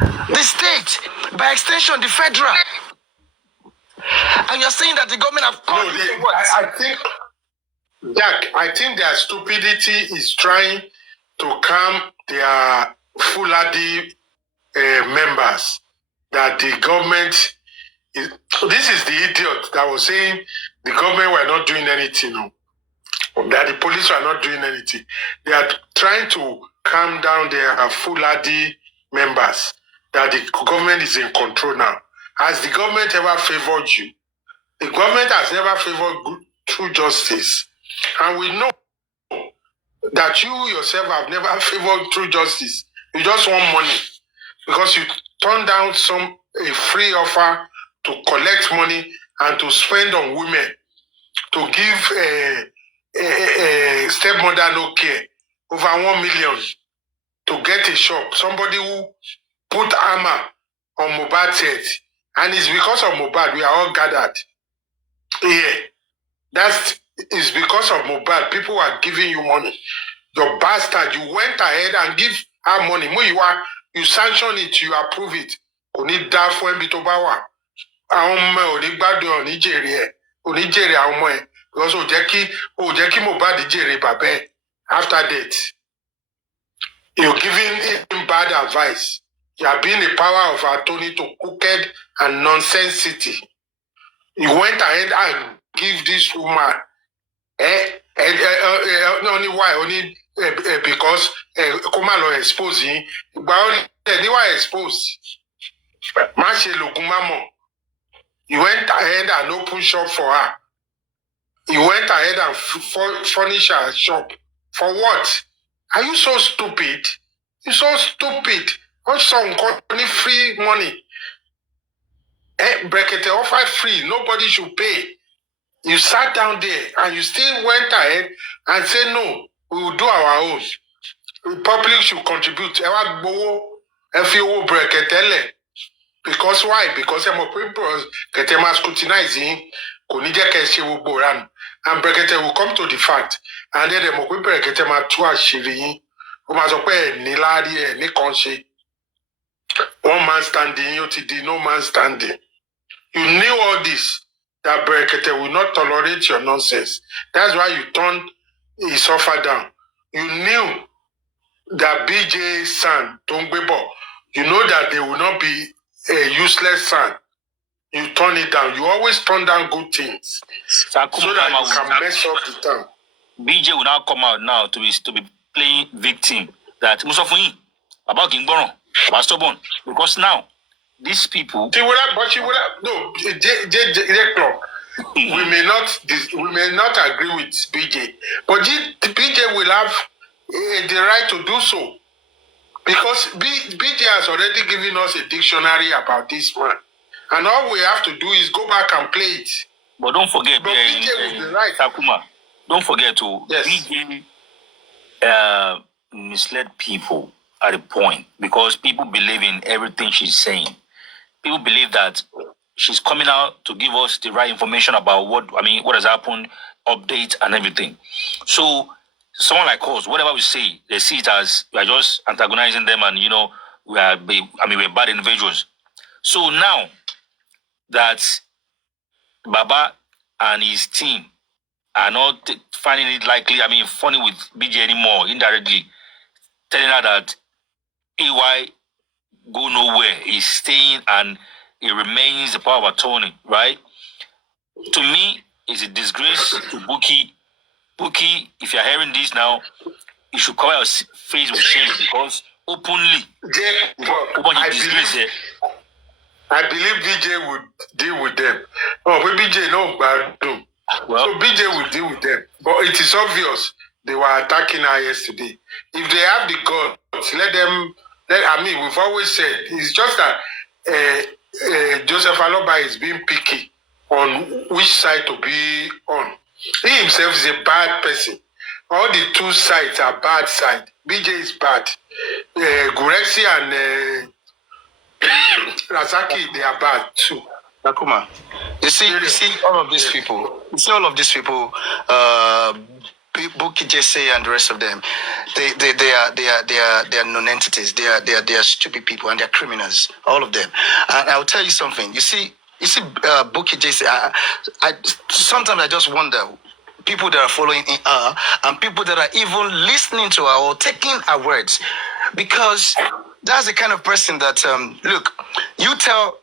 The state, by extension, the federal. And you're saying that the government have called I think, Jack, I think their stupidity is trying to calm their Fuladi members that the government is, this is the idiot that was saying the government were not doing anything, no? That the police were not doing anything. They are trying to calm down their Fuladi members that the government is in control now. Has the government ever favored you? The government has never favored true justice. And we know that you yourself have never favored true justice. You just want money because you turn down a free offer to collect money and to spend on women, to give a stepmother no care, over 1 million to get a shop. Somebody who put armor on Mohbad's head. And it's because of Mohbad we are all gathered here. That is because of Mohbad. People are giving you money. Your bastard, you went ahead and give her money. You sanction it, you approve it. Oni da fún ẹbí tó bá wà. Àwọn ọmọ ẹ̀ ò ní gbádùn ọ̀ ní jèrè ẹ̀. Ò ní jèrè àwọn ọmọ ẹ̀. Because ó jẹ́ kí Mohbad jèrè bàbá ẹ̀ after death. You're giving him bad advice. You are being the power of attorney to crooked and nonsensity. You went ahead and give this woman only why? Only because Komalo exposed him. But only why exposed? Mashe Logumamo. You went ahead and opened shop for her. You went ahead and furnish her shop. For what? Are you so stupid? You're so stupid. What's some company free money? Brekete offer free. Nobody should pay. You sat down there and you still went ahead and said, no, we will do our own. The public should contribute. Because why? Because people get scrutinizing, and Brekete will come to the fact. And then the people get one man standing, no man standing. You knew all this. That Brekete will not tolerate your nonsense. That's why you turned his offer down. You knew that BJ's son, Tongbebo, you know that they will not be a useless son. You turn it down. You always turn down good things so that you can mess up the town. BJ will now come out now to be playing victim. That Musafuyi, about Gingboron, about stubborn. Because now, these people. She will have, no, we may not agree with BJ, but BJ will have the right to do so because BJ has already given us a dictionary about this man, and all we have to do is go back and play it. But don't forget, BJ will be right. Takuma, don't forget to yes. BJ misled people at a point because people believe in everything she's saying. People believe that she's coming out to give us the right information about what has happened, updates and everything. So someone like us, whatever we say, they see it as we are just antagonizing them and we're bad individuals. So now that Baba and his team are not finding it likely, funny with BJ anymore, indirectly telling her that AY go nowhere, he's staying and it remains the power of attorney, right? To me, it's a disgrace to Buki. Buki, if you're hearing this now, you should cover your face with shame because openly, I believe BJ would deal with them. Oh, but BJ no bad do. Well, so BJ will deal with them. But it is obvious they were attacking her yesterday. If they have the guts, let them. We've always said it's just that Joseph Aloba is being picky on which side to be on. He himself is a bad person. All the two sides are bad side. BJ is bad. Gurexi and Razaki, they are bad too. Nakuma, you see all of these people. You see all of these people Buki Jesse and the rest of them, they are non-entities. They are stupid people and they are criminals. All of them. And I'll tell you something. You see, Buki Jesse. I sometimes I just wonder. People that are following her and people that are even listening to her or taking her words, because that's the kind of person that look.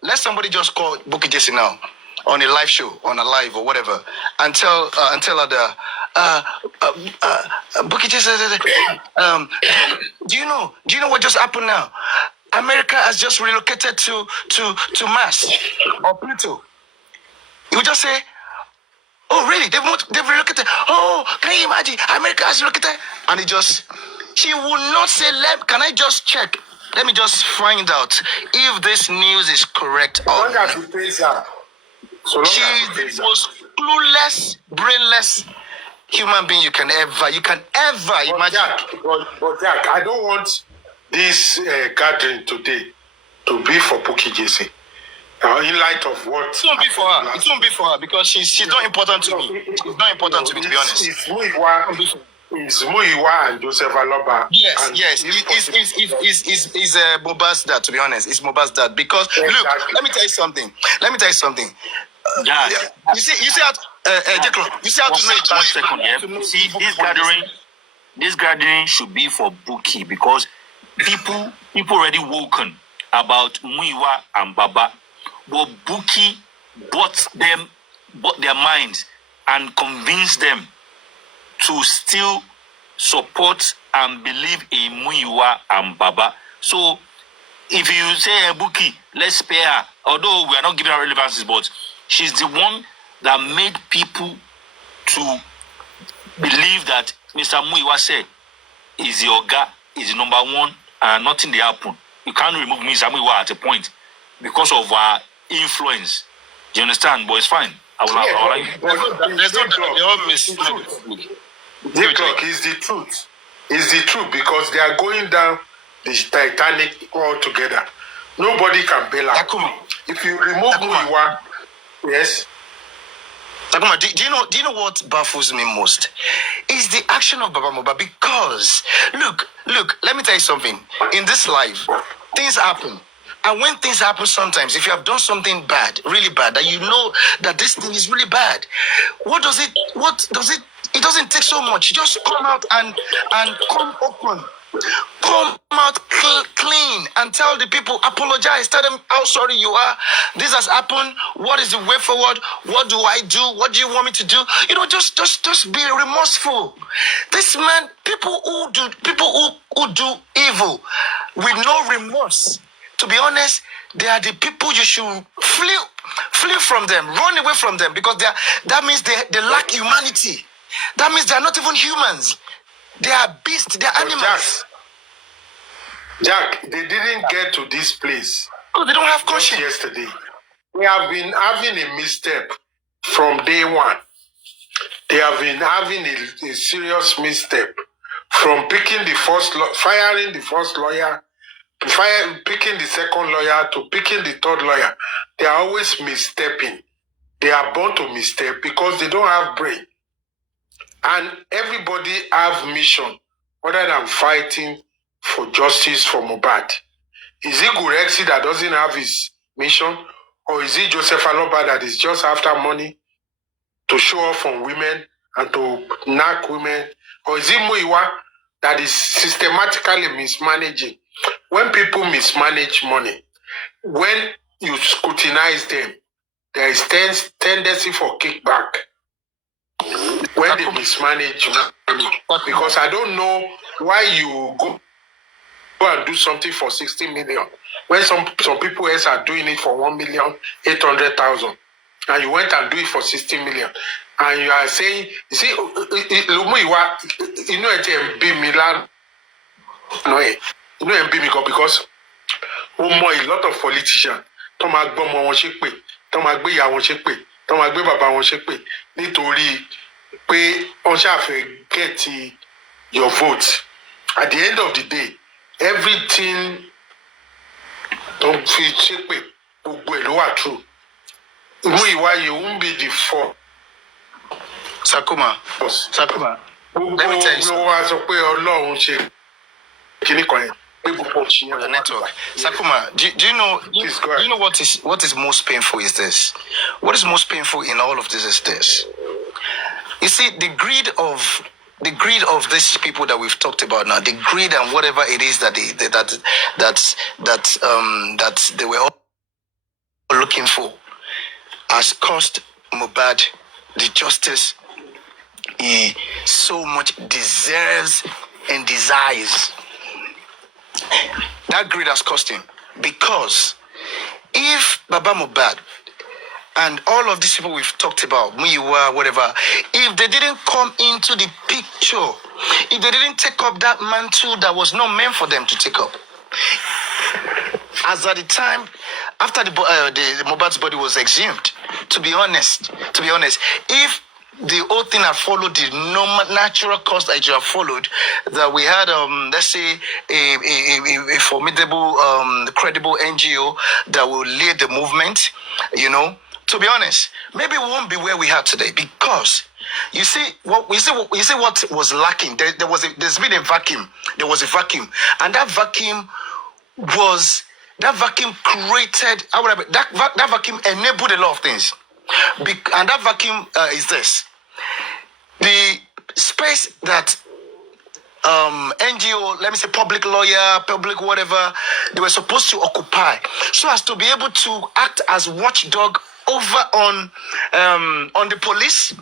Let somebody just call Buki Jesse now on a live show, on a live or whatever, and tell her the Buki Jesse. Do you know what just happened now? America has just relocated to Mars or Pluto. You would just say, oh, really? They've relocated. Oh, can you imagine? America has relocated. And she will not say, can I just check? Let me just find out if this news is correct or not. She's the most clueless, brainless human being you can ever imagine. But Jack, I don't want this gathering today to be for Buki Jesse. In light of what it won't be for her. It won't be for her because she's not important to me. She's not important to me, to be honest. It's Muiwa and Joseph Aloba. Yes. It's Mohbad's dad, to be honest. It's Mohbad's dad. Because look, let me tell you something. You see how you see how to know it. 1 second, yeah. See, this gathering should be for Buki because people already woken about Muiwa and Baba. But Buki bought their minds and convinced them to still support and believe in Muiwa and Baba. So if you say, hey, Buki, let's spare her, although we are not giving her relevances, but she's the one that made people to believe that Mr. Muiwa said is the Oga, is the number one, and nothing they happen. You can't remove Mr. Muiwa at a point because of our influence. Do you understand? But it's fine. I will There's no doubt. They all miss. Is the truth. It's the truth because they are going down the Titanic altogether. Nobody can bail out. Takuma. If you remove Muiwa, yes. Takuma, do you know what baffles me most? Is the action of Baba Mohbad. Because look, let me tell you something. In this life, things happen. And when things happen sometimes, if you have done something bad, really bad, that you know that this thing is really bad, it doesn't take so much. Just come out and come open. Come out clean and tell the people, apologize, tell them how sorry you are. This has happened. What is the way forward? What do I do? What do you want me to do? Just be remorseful. This man, people who do evil with no remorse, to be honest, they are the people you should flee from them, run away from them, because that means they lack humanity. That means they are not even humans. They are beasts, they are animals. Jack, they didn't get to this place. Oh, they don't have conscience. Yesterday. They have been having a misstep from day one. They have been having a serious misstep from firing the first lawyer, picking the second lawyer to picking the third lawyer. They are always misstepping. They are born to misstep because they don't have brain. And everybody have mission other than fighting for justice for Mohbad. Is it Gurexi that doesn't have his mission? Or is it Joseph Aloba that is just after money to show off on women and to knock women? Or is it Muiwa that is systematically mismanaging? When people mismanage money, when you scrutinize them, there is tendency for kickback. When they mismanage money, because I don't know why you go and do something for 60 million when some people else are doing it for 1,800,000, and you went and do it for 60 million, and you are saying, you see, because a lot of politicians tó máa gbọ́ ọmọ wọn ṣépè, tó máa gbé ìyá wọn ṣépè, tó máa gbé bàbá wọn ṣépè nítorí pé wọ́n ṣàfẹ́ get your vote. At the end of the day, everything don't fi ṣépè, gbogbo ẹ̀ ló wà true. Muiwa, you won't be the four. Sakuma, Let me tell you something. Wá sọ pé Ọlọ́run ṣe kíní kan yẹn. Pé gbogbo òṣìyẹn The wọ́n network. ti Sakuma, do you know? Please go ahead. You know what is most painful is this. What is most painful in all of this is this. You see, the greed of these people that we've talked about now, the greed and whatever it is that they were all looking for, has cost Mohbad the justice he so much deserves and desires. That greed has cost him, because if Baba Mohbad and all of these people we've talked about, Muyiwa, whatever, if they didn't come into the picture, if they didn't take up that mantle that was not meant for them to take up, as at the time after the Mohbad's body was exhumed, to be honest, if the whole thing had followed the normal natural course that you have followed, that we had let's say a formidable credible NGO that will lead the movement, to be honest, maybe we won't be where we are today, because you see what was lacking. There's been a vacuum. There was a vacuum, and that vacuum created that vacuum enabled a lot of things. And that vacuum is this: the space that NGO, let me say public lawyer, public whatever, they were supposed to occupy, so as to be able to act as watchdog over on the police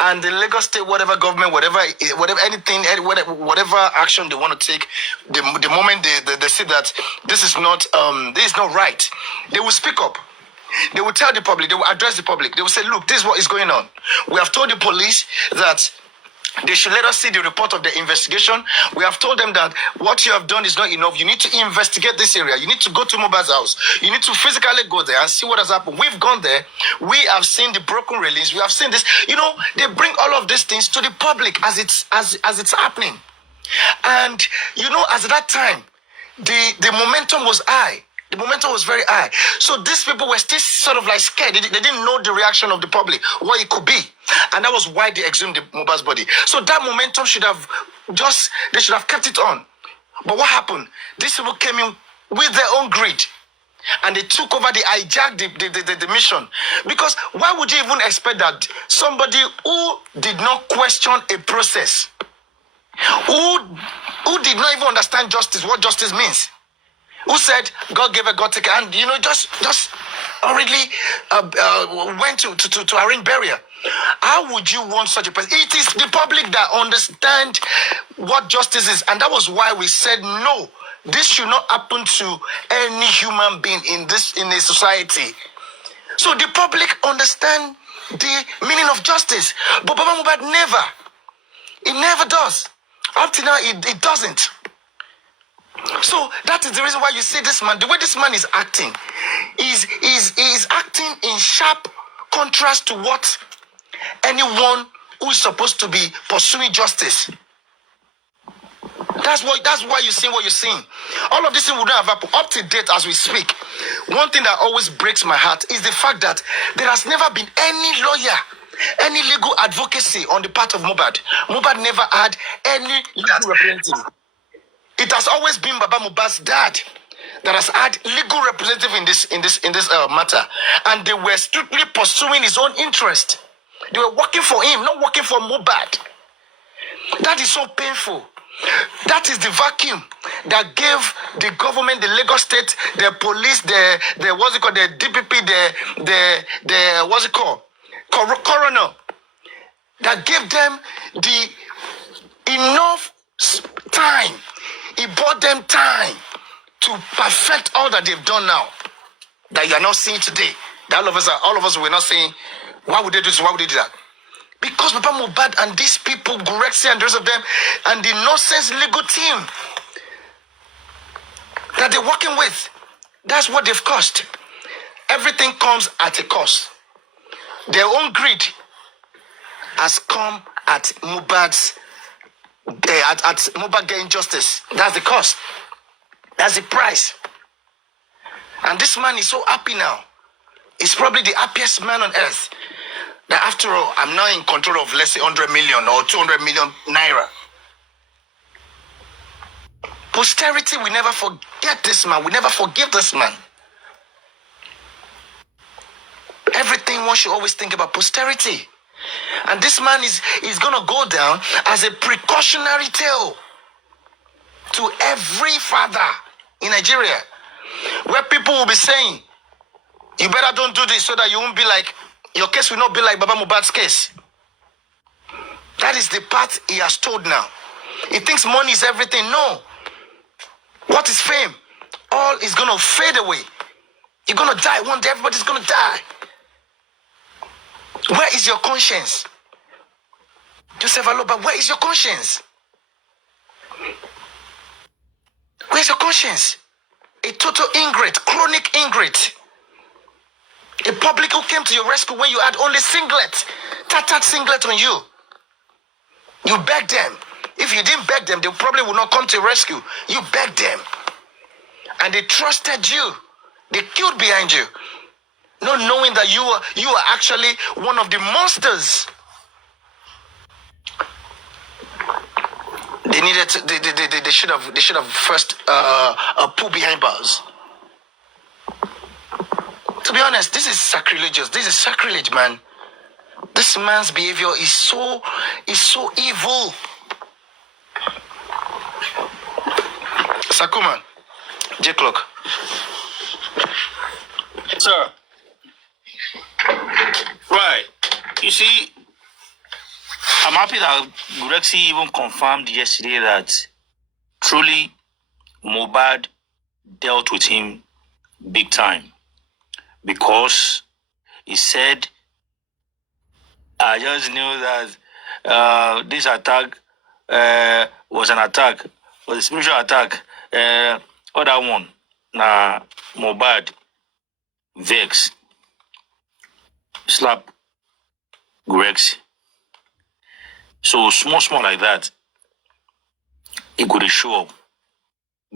and the Lagos State, whatever government, whatever anything, whatever action they want to take. The moment they see that this is not right, they will speak up. They will tell the public, they will address the public. They will say, look, this is what is going on. We have told the police that they should let us see the report of the investigation. We have told them that what you have done is not enough. You need to investigate this area. You need to go to Mohbad's house. You need to physically go there and see what has happened. We've gone there. We have seen the broken railings. We have seen this. They bring all of these things to the public as it's happening. And as at that time, the momentum was high. The momentum was very high. So these people were still sort of like scared. They didn't know the reaction of the public, what it could be. And that was why they exhumed the Mohbad's body. So that momentum they should have kept it on. But what happened? These people came in with their own greed. And they took over, they hijacked the mission. Because why would you even expect that somebody who did not question a process, who did not even understand justice, what justice means, who said God gave a God take, and just already went to arrange burial? How would you want such a person? It is the public that understand what justice is, and that was why we said no. This should not happen to any human being in a society. So the public understand the meaning of justice, but Baba Mohbad never does. Up to now, it doesn't. So that is the reason why you see this man, the way this man is acting, is acting in sharp contrast to what anyone who is supposed to be pursuing justice. That's why you're seeing what you're seeing. All of this thing would not have happened up to date as we speak. One thing that always breaks my heart is the fact that there has never been any lawyer, any legal advocacy on the part of Mohbad. Mohbad never had any legal representative. It has always been Baba Mohbad's dad that has had legal representative in this matter, and they were strictly pursuing his own interest. They were working for him, not working for Mohbad. That is so painful. That is the vacuum that gave the government, the Lagos State, the police, the what's it called, the DPP, the what's it called, coroner, that gave them the enough time. It bought them time to perfect all that they've done now, that you are not seeing today. That all of us were not saying, why would they do this? Why would they do that? Because Papa Mohbad and these people, Gurexi and the rest of them, and the nonsense legal team that they're working with, that's what they've cost. Everything comes at a cost. Their own greed has come at Mohbad's at Mohbad getting justice. That's the cost. That's the price. And this man is so happy now. He's probably the happiest man on earth. That after all, I'm now in control of, let's say, 100 million or 200 million naira. Posterity will never forget this man. We never forgive this man. Everything one should always think about posterity. And this man is going to go down as a precautionary tale to every father in Nigeria, where people will be saying, you better don't do this so that you won't be like, your case will not be like Baba Mohbad's case. That is the path he has told now. He thinks money is everything. No. What is fame? All is going to fade away. You're going to die one day. Everybody's going to die. Where is your conscience? Joseph Aloba, where is your conscience? Where's your conscience? A total ingrate, chronic ingrate. A public who came to your rescue when you had only singlet, tattered singlet on you. You begged them. If you didn't beg them, they probably would not come to your rescue. You begged them. And they trusted you. They queued behind you. Not knowing that you are actually one of the monsters. They needed to, they should have first pulled behind bars. To be honest, this is sacrilegious. This is sacrilege, man. This man's behavior is so evil. Sakuman, J Clock. Sir. Right. You see, I'm happy that Gurexi even confirmed yesterday that truly Mohbad dealt with him big time, because he said, I just knew that this attack was an attack, was a spiritual attack. Other one, Mohbad, vex, slap Gurexi. So small like that, it could show up.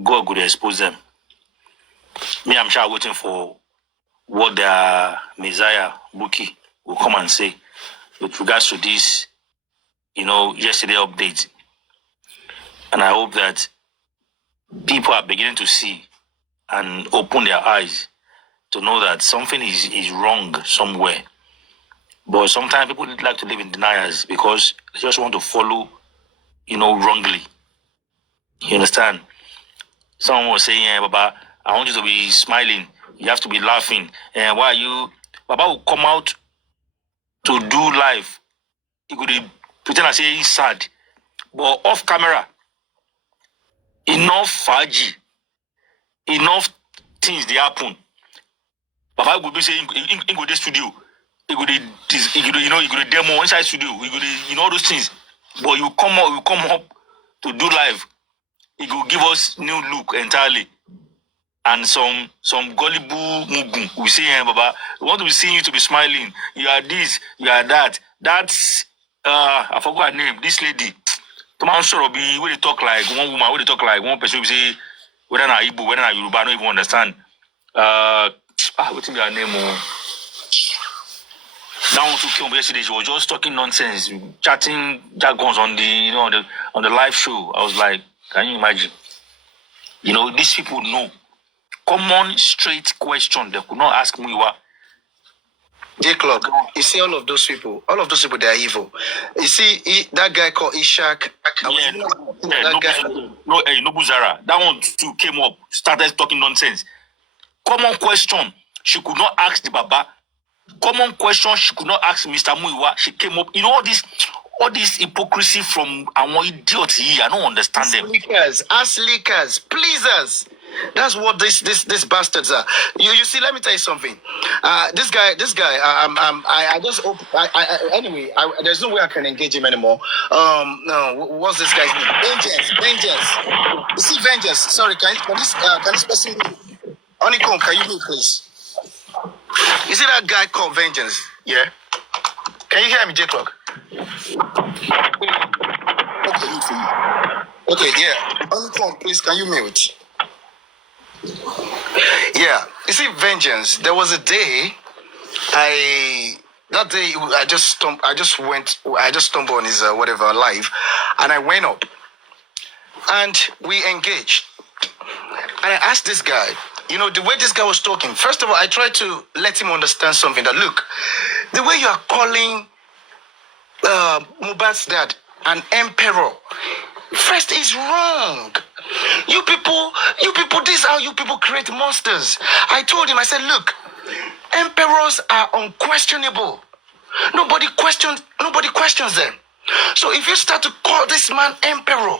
God could expose them. Me, I'm sure waiting for what the Messiah Buki will come and say with regards to this, yesterday update. And I hope that people are beginning to see and open their eyes to know that something is wrong somewhere. But sometimes people like to live in denials because they just want to follow, wrongly. You understand? Someone was saying, Baba, I want you to be smiling. You have to be laughing. And why are you? Baba will come out to do live. He could pretend I say he's sad. But off camera, enough faji, enough things they happen. Baba would be saying, he go to the studio. He go to demo inside studio. He go all those things. But you come up to do live. He will give us new look entirely. And some gullible mugun. We say, Baba, we want to be seeing you to be smiling. You are this, you are that. That's I forgot her name. This lady. Tomorrow sure be where they talk like one woman, where they talk like one person will say whether na Igbo, whether na Yoruba, I don't even understand. What's her name? That one who came yesterday, she was just talking nonsense, chatting jargons on the on the live show. I was like, can you imagine? These people know. Common straight question they could not ask me what. J Clock, you see all of those people, they are evil. You see that guy called Ishak. Nobu Zara. That one too came up, started talking nonsense. Common question she could not ask the Baba. Common question she could not ask Mr. Muiwa. She came up. All this hypocrisy from our idiots here. I don't understand them. Leakers, pleasers. That's what these bastards are. You see, let me tell you something. This guy. I just hope. Anyway, there's no way I can engage him anymore. No, what's this guy's name? Vengeance. You see, Vengeance. Sorry, can this person? Honeycomb, can you move, please? You see that guy called Vengeance? Yeah. Can you hear me, J Clock? Okay, yeah. Honeycomb, please, can you mute? Yeah. You see, Vengeance. There was a day I That day, I just stumbled on his whatever live, and I went up, and we engaged. And I asked this guy, the way this guy was talking. First of all, I tried to let him understand something. That look, the way you are calling Mubat's dad an emperor, first is wrong. You people, this is how you people create monsters. I told him, I said, look, emperors are unquestionable. Nobody questions them. So if you start to call this man emperor,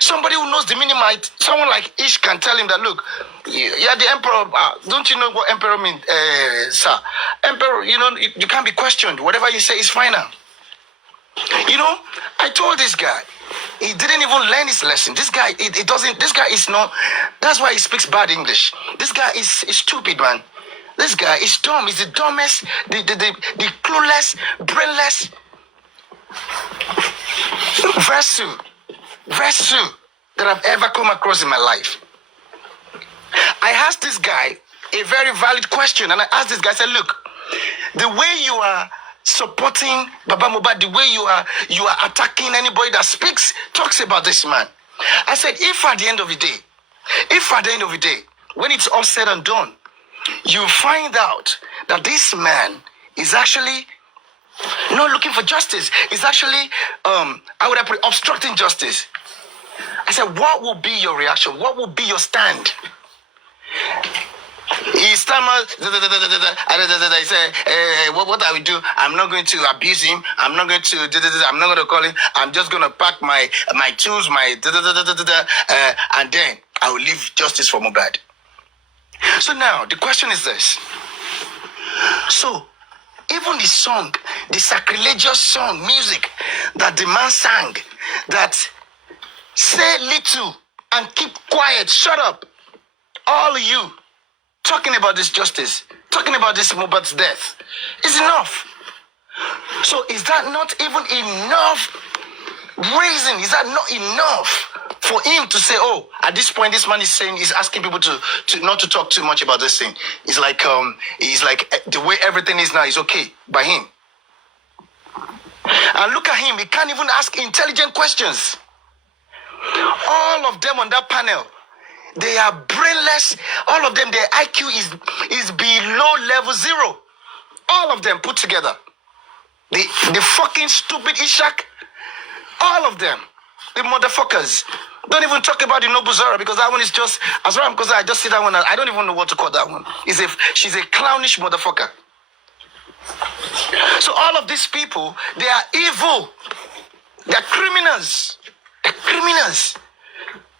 somebody who knows the meaning, someone like Ish can tell him that, look, you're the emperor. Don't you know what emperor means, sir? Emperor, you can't be questioned. Whatever you say is final. I told this guy, he didn't even learn his lesson. This guy, this guy is not, that's why he speaks bad English. This guy is stupid, man. This guy is dumb. He's the dumbest, the clueless, brainless versu that I've ever come across in my life. I asked this guy a very valid question, and I asked this guy, I said, look, the way you are supporting Baba Mohbad, the way you are attacking anybody that talks about this man. I said, if at the end of the day, when it's all said and done, you find out that this man is actually not looking for justice. He's actually, obstructing justice. I said, what will be your reaction? What will be your stand? He stammered. I said, what I will do? I'm not going to abuse him. I'm not going to. I'm not going to call him. I'm just going to pack my tools, and then I will leave justice for Mohbad. So now the question is this. So even the song, the sacrilegious song, music that the man sang, that say little and keep quiet, shut up, all of you talking about this justice, talking about this Mohbad's death, is enough. So is that not even enough reason? Is that not enough for him to say, oh, at this point, this man is saying, he's asking people to not to talk too much about this thing. It's like the way everything is now is okay by him. And look at him, he can't even ask intelligent questions. All of them on that panel, they are brainless. All of them, their IQ is below level 0. All of them put together. The fucking stupid Ishak, all of them, the motherfuckers. Don't even talk about the Noble Zara, because that one is just, as far as because I just see that one, I don't even know what to call that one. She's a clownish motherfucker. So all of these people, they are evil. They are criminals. They're criminals.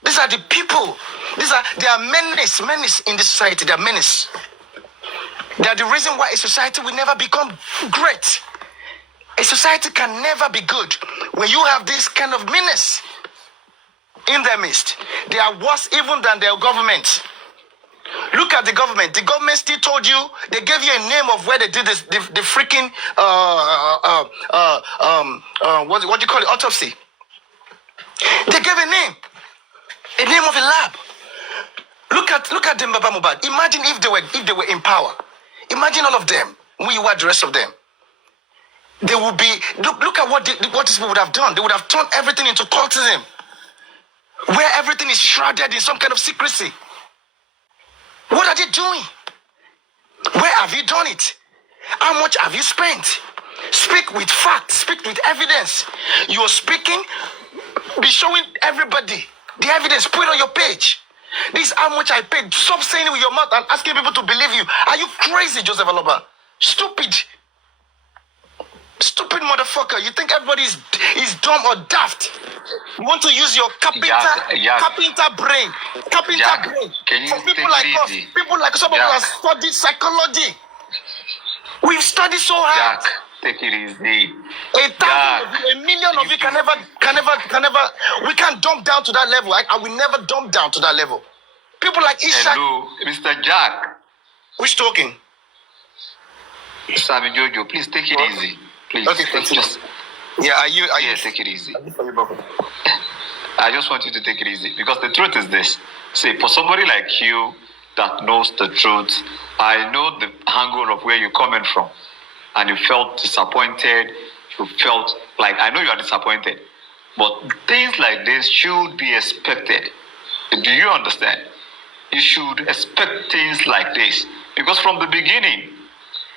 These are the people. They are menace in the society. They are menace. They are the reason why a society will never become great. A society can never be good when you have this kind of menace in their midst. They are worse even than their government. Look at the government. The government still told you, they gave you a name of where they did this, the freaking what do you call it, autopsy. They gave a name of a lab. Look at them, Baba Mohbad. Imagine if they were in power. Imagine all of them. We were the rest of them. They would be look at what these people would have done. They would have turned everything into cultism, where everything is shrouded in some kind of secrecy. What are they doing? Where have you done it? How much have you spent? Speak with facts, speak with evidence. You are speaking, be showing everybody the evidence, put it on your page. This is how much I paid. Stop saying it with your mouth and asking people to believe you. Are you crazy, Joseph Aloba? Stupid motherfucker. You think everybody is dumb or daft? You want to use your carpenter brain. For people like us, people like some of us have studied psychology. We've studied so hard. Take it easy. A million of you can never. We can't dump down to that level. I will never dump down to that level. People like Ishak. Hello, Mr. Jack. Who's talking? Sabi Jojo, please take it easy. Please. Okay, just, yeah, are you? take it easy. I just want you to take it easy, because the truth is this. See, for somebody like you that knows the truth, I know the angle of where you're coming from. and you felt disappointed, you felt like, I know you are disappointed, but things like this should be expected. Do you understand? You should expect things like this, because from the beginning,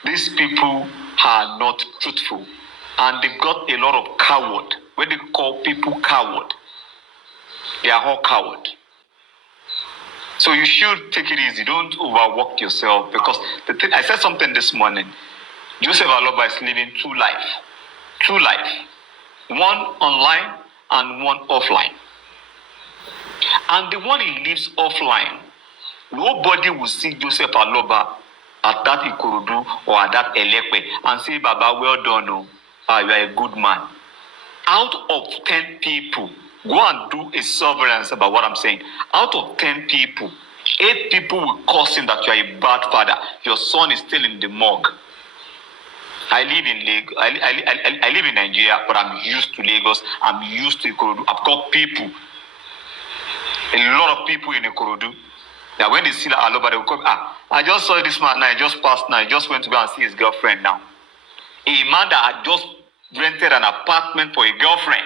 these people are not truthful, and they've got a lot of coward. When they call people coward, they are all coward. So you should take it easy. Don't overwork yourself, because I said something this morning. Joseph Aloba is living two lives. Two lives. One online and one offline. And the one he lives offline, nobody will see Joseph Aloba at that Ikorodu or at that Elepe and say, Baba, well done. You are a good man. Out of 10 people, go and do a surveillance about what I'm saying. Out of 10 people, 8 people will curse him that you are a bad father. Your son is still in the morgue. I live in Lagos. I live in Nigeria, but I'm used to Lagos. I'm used to Ikorodu. I've got people, a lot of people in Ikorodu, that when they see that Aloba, they will come. I just saw this man now. I just passed now. He just went to go and see his girlfriend now. A man that had just rented an apartment for a girlfriend.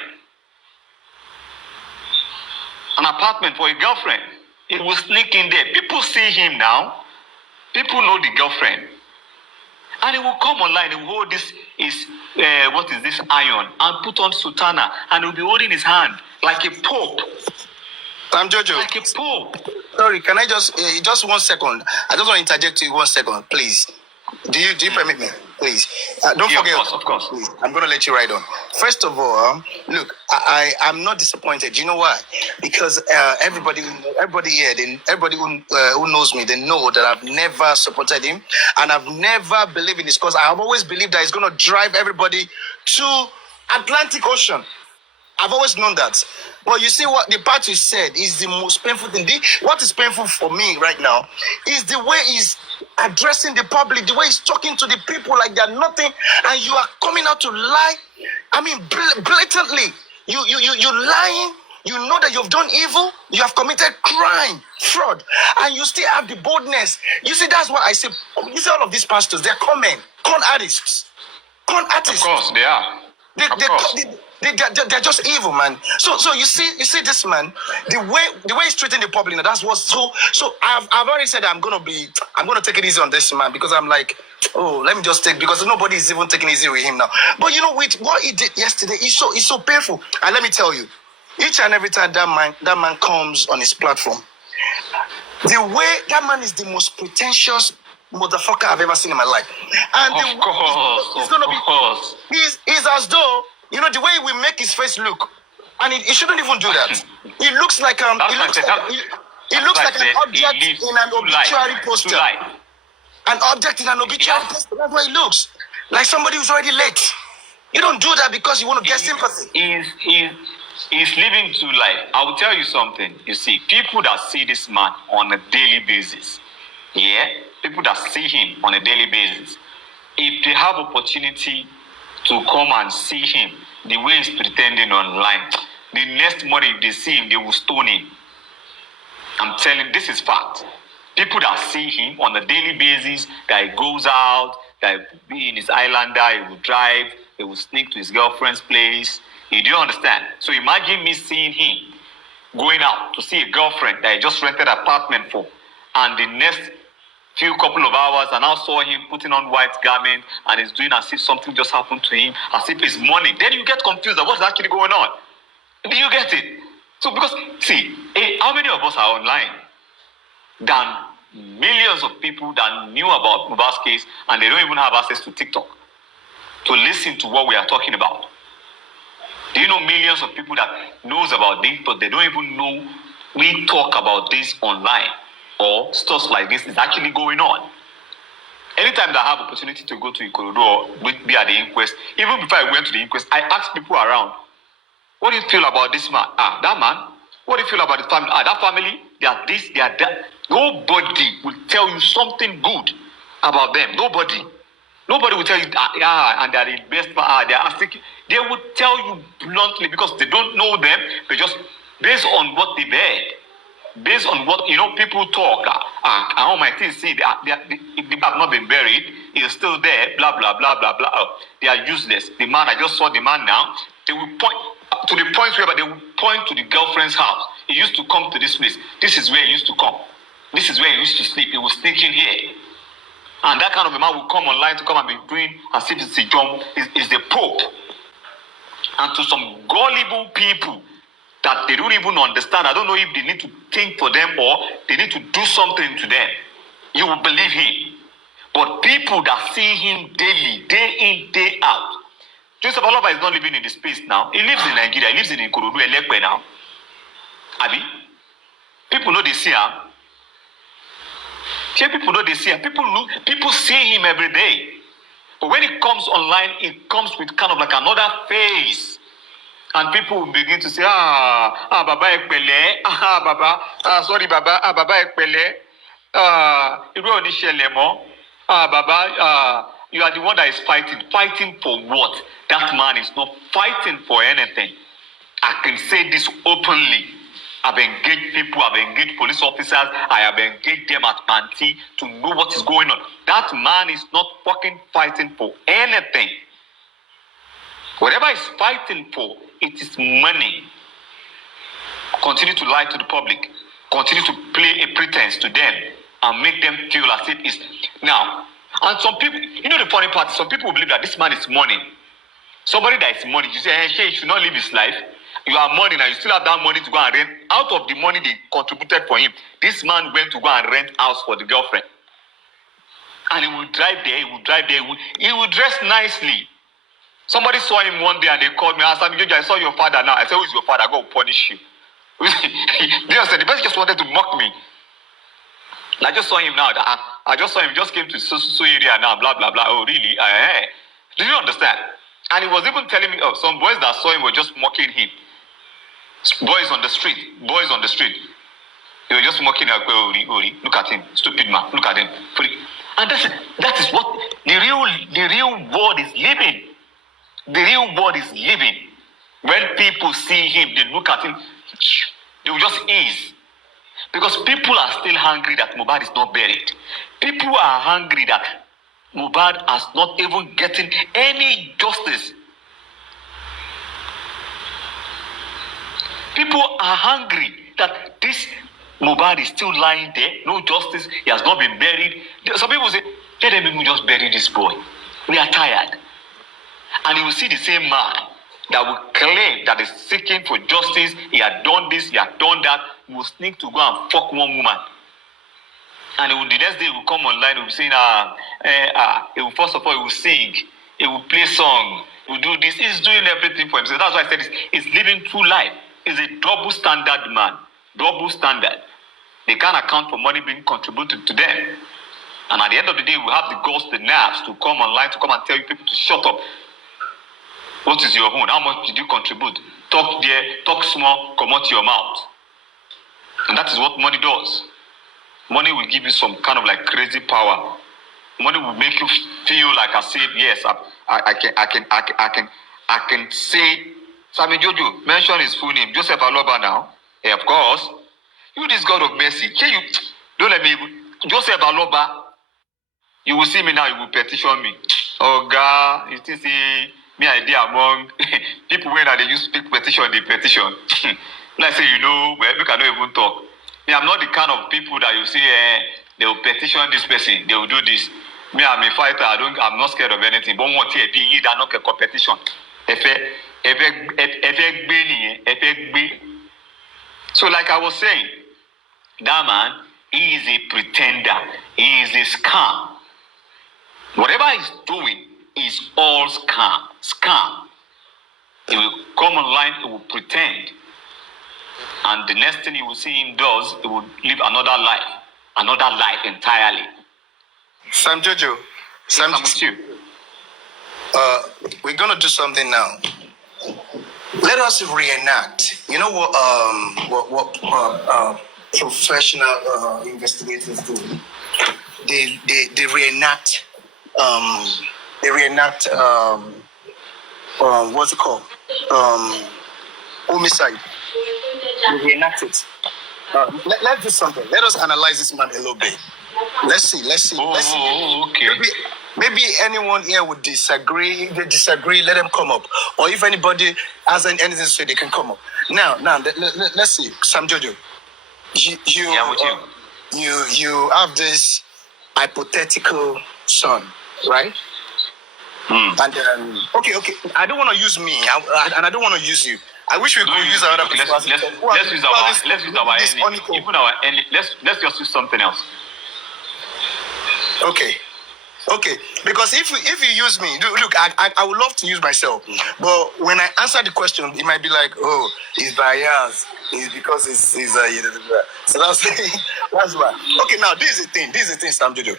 An apartment for a girlfriend. He will sneak in there. People see him now. People know the girlfriend. And he will come online. He will hold this, what is this, iron, and put on sutana. And he will be holding his hand like a pope. I'm Jojo. Like a pope. Sorry, can I just 1 second? I just want to interject you 1 second, please. Do you permit me, please? Don't forget. Of course. Please, I'm going to let you ride on. First of all, look, I'm not disappointed. You know why? Because everybody here, everybody who knows me, they know that I've never supported him, and I've never believed in his cause. I've always believed that he's going to drive everybody to Atlantic Ocean. I've always known that. But you see what the part you said is the most painful thing. What is painful for me right now is the way he's addressing the public, the way he's talking to the people like they're nothing, and you are coming out to lie. I mean, blatantly. You're lying. You know that you've done evil. You have committed crime, fraud, and you still have the boldness. You see, that's what I say. You see, all of these pastors, they're con artists. Con artists. Of course, they are. They're just evil, man. So you see this man, the way he's treating the public. That's what's so. I've already said I'm gonna take it easy on this man, because I'm like, oh, let me just take, because nobody is even taking it easy with him now. But you know, with what he did yesterday, it's so painful. And let me tell you, each and every time that man comes on his platform, the way that man is the most pretentious motherfucker I've ever seen in my life. And of course. He's as though, you know, the way we make his face look, and he shouldn't even do that. He looks like he looks like an object in an obituary poster. An object in an obituary poster. That's what he looks like, somebody who's already late. You don't do that because you want to get sympathy. He's living two life. I will tell you something. You see, people that see this man on a daily basis, people that see him on a daily basis, if they have opportunity to come and see him the way he's pretending online, the next morning if they see him, they will stone him. I'm telling you, this is fact. People that see him on a daily basis, that he goes out, that he be in his islander, he will drive, he will sneak to his girlfriend's place. You do understand? So imagine me seeing him going out to see a girlfriend that he just rented an apartment for, and the next few couple of hours, and I saw him putting on white garment and he's doing as if something just happened to him, as if it's money. Then you get confused about what's actually going on. Do you get it? So because, see, how many of us are online than millions of people that knew about Mubarak's case, and they don't even have access to TikTok to listen to what we are talking about? Do you know millions of people that knows about this, but they don't even know we talk about this online, or stuff like this is actually going on? Anytime that I have opportunity to go to Ikorodu or be at the inquest, even before I went to the inquest, I asked people around, what do you feel about this man? That man? What do you feel about the family? That family? They are this, they are that. Nobody will tell you something good about them. Nobody will tell you, and they are the best, they are African. They will tell you bluntly, because they don't know them, but just based on what they've heard, based on what, people talk. all my things, see, if the have not been buried, it's still there, blah, blah, blah, blah, blah. Oh, they are useless. The man, I just saw the man now. They will point to the point where they will point to the girlfriend's house. He used to come to this place. This is where he used to come. This is where he used to sleep. He was sneak in here. And that kind of a man will come online to come and be doing as if it's a job, is the Pope. And to some gullible people that they don't even understand, I don't know if they need to think for them or they need to do something to them, you will believe him. But people that see him daily, day in, day out. Joseph Aloba is not living in the space now. He lives in Nigeria. He lives in Ikorodu, Elekpe now. Abi? People know they see him. People know they see him. People see him every day. But when it comes online, it comes with kind of like another face. And people will begin to say, Baba Ekpele, Baba, sorry, Baba, Baba Ekpele, Baba, you are the one that is fighting. Fighting for what? That man is not fighting for anything. I can say this openly. I've engaged people, I've engaged police officers, I have engaged them at Panti to know what is going on. That man is not fucking fighting for anything. Whatever he's fighting for, it is money. Continue to lie to the public. Continue to play a pretense to them and make them feel as if it's... Now, and some people, you know the funny part, some people believe that this man is money. Somebody that is money, you say, hey, he should not live his life. You are money now, you still have that money to go and rent. Out of the money they contributed for him, this man went to go and rent house for the girlfriend. And he will drive there, he will dress nicely. Somebody saw him one day and they called me and asked me, Jojo, I saw your father now. I said, who is your father? I go punish you. The person just wanted to mock me. I just saw him now. I just saw him, just came to so area now, blah, blah, blah. Oh, really? Do you understand? And he was even telling me, some boys that saw him were just mocking him. Boys on the street. They were just mocking him. Look at him, stupid man. Look at him. And that is what the real world is living. The real world is living. When people see him, they look at him, they will just ease. Because people are still hungry that Mohbad is not buried. People are hungry that Mohbad has not even getting any justice. People are hungry that this Mohbad is still lying there, no justice, he has not been buried. Some people say, let them even just bury this boy. We are tired. And you will see the same man that will claim that is seeking for justice, he had done this, he had done that, he will sneak to go and fuck one woman. And the next day he will come online, he will say, he will, first of all, he will sing, he will play song, he will do this, he's doing everything for himself. That's why I said he's living true life. He's a double standard man, double standard. They can't account for money being contributed to them. And at the end of the day, we have the guts, the nerves to come online, to come and tell you people to shut up. What is your own? How much did you contribute? Talk there, talk small, come out your mouth. And that is what money does. Money will give you some kind of like crazy power. Money will make you feel like I said, yes, I can say, Sammy Jojo, mention his full name, Joseph Aloba now. Hey, of course. You this God of mercy. Don't let me, Joseph Aloba, you will see me now, you will petition me. Oh God, you still see me idea among people when they use speak petition, they petition. Like I say, well, we cannot even talk. Me, I'm not the kind of people that you see, they will petition this person, they will do this. Me, I'm a fighter, I'm not scared of anything. But what here, you are not a competition. So like I was saying, that man, he is a pretender. He is a scam. Whatever he's doing is all scam. He will come online, he will pretend. And the next thing you will see him does, he will live another life entirely. Sam Jojo, we're gonna do something now. Let us reenact. You know what professional investigators do? They reenact. What's it called? Homicide. They reenact it. Let's do something. Let us analyze this man a little bit. Let's see. Okay. Maybe anyone here would disagree. If they disagree, let them come up. Or if anybody has anything to say, they can come up. Now, let's see. Sam Jojo, you have this hypothetical son, right? And okay. I don't want to use me, and I don't want to use you. I wish we could use another person. Let's use our any. Even our any. Let's just use something else. Okay, because if you use me, look, I would love to use myself, but when I answer the question, it might be like, oh, it's bias, it's because it's so that's why. Okay, now this is the thing, Sam Jojo.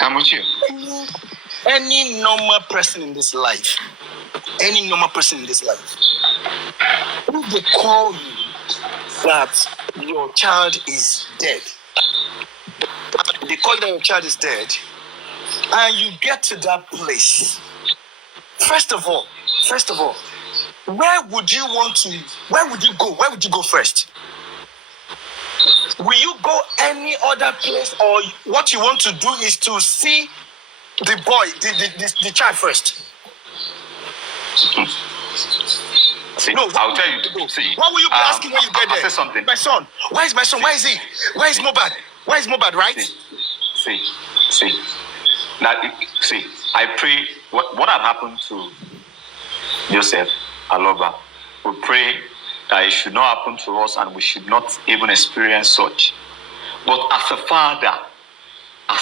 I'm with you. Any normal person in this life, if they call you that your child is dead, and you get to that place, first of all, where would you go? Where would you go first? Will you go any other place, or what you want to do is to see the boy, the child first? See, No, I'll tell you. See, what will you be asking when you get there? I'll say something. My son. Why is my son? Why is he? Why is Mobad? Why is Mobad, right? See. Now, see, I pray what had happened to Joseph Aloba. We pray that it should not happen to us, and we should not even experience such. But as a father, I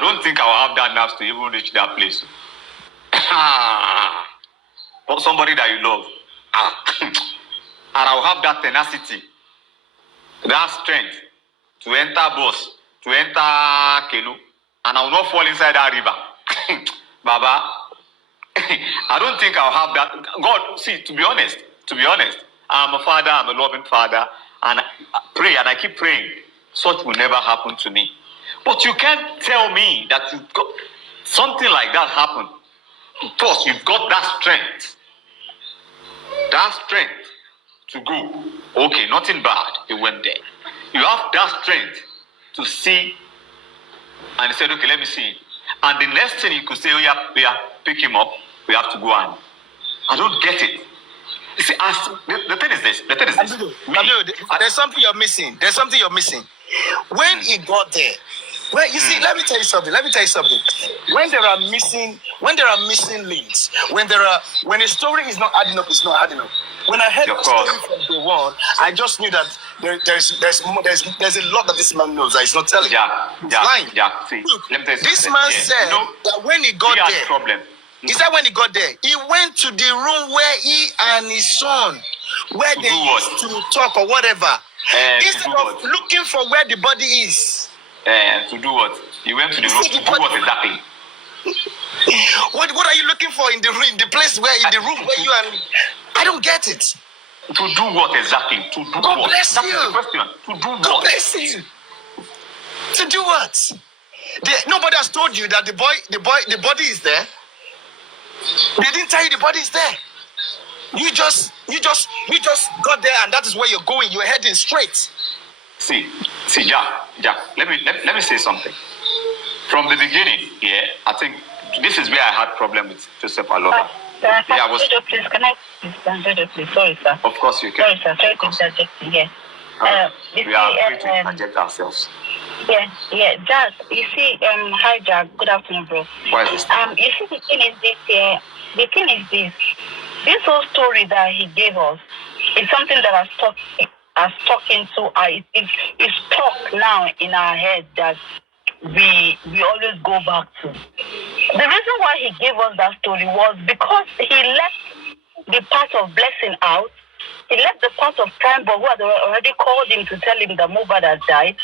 don't think I'll have that nerves to even reach that place. But somebody that you love, and I'll have that tenacity, that strength to enter bus, to enter canoe, and I will not fall inside that river. Baba, I don't think I'll have that. God, see, to be honest, I'm a father, I'm a loving father, and I pray, and I keep praying. Such will never happen to me. But you can't tell me that you've got something like that happen. First, you've got that strength to go. Okay, nothing bad. You went there. You have that strength to see, and he said, okay, let me see. And the next thing you could say, oh yeah, pick him up. We have to go on. I don't get it. You see, the thing is this. There's something you're missing. When he got there, well, you see, let me tell you something. When there are missing links, when a story is not adding up, it's not adding up. When I heard the story from day one, I just knew that there's a lot that this man knows that he's not telling. He's lying. See, look, let me tell you this man said that when he got there, he said when he got there, he went to the room where he and his son, where they used to talk or whatever, instead of looking for where the body is. To do what? He went to the room to do what exactly? What are you looking for in the room, in the place where in the room where you and I don't get it. To do what exactly? To do God what? Bless That's you. the question. To do what? God bless you. To do what? Nobody has told you that the body is there. They didn't tell you the body is there. You just got there, and that is where you're going. You're heading straight. See, Jack. Let me say something. From the beginning, I think this is where I had problem with Joseph Aloba. Jojo, please, can I Jojo, please? Sorry, sir. Of course you can. Sorry, sir. Sorry to interject. Yeah. We are free to interject ourselves. Yeah. Jack, you see, hi, Jack. Good afternoon, bro. Why is this? You see, the thing is this. This whole story that he gave us is something that has stuck into it's stuck now in our head that we always go back to. The reason why he gave us that story was because he left the part of blessing out. He left the part of time, but who had already called him to tell him that Mobad had died.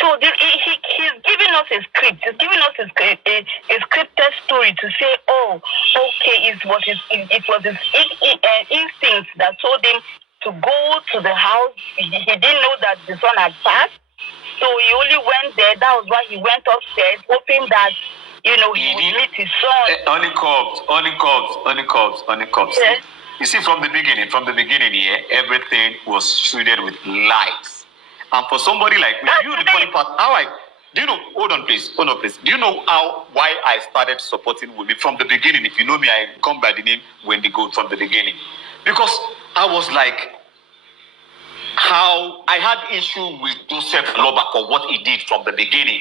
So he's giving us a script. He's giving us a scripted story to say, oh, okay, it was his instinct that told him to go to the house. He didn't know that the son had passed. So he only went there. That was why he went upstairs, hoping that, he would meet his son. Only cops. Yeah. You see, from the beginning here, everything was shrouded with lies. And for somebody like me, you know the funny part, do you know, hold on please. Do you know why I started supporting women from the beginning? If you know me, I come by the name Wendy Gold from the beginning. Because I was like, how I had issue with Joseph Loba for what he did from the beginning.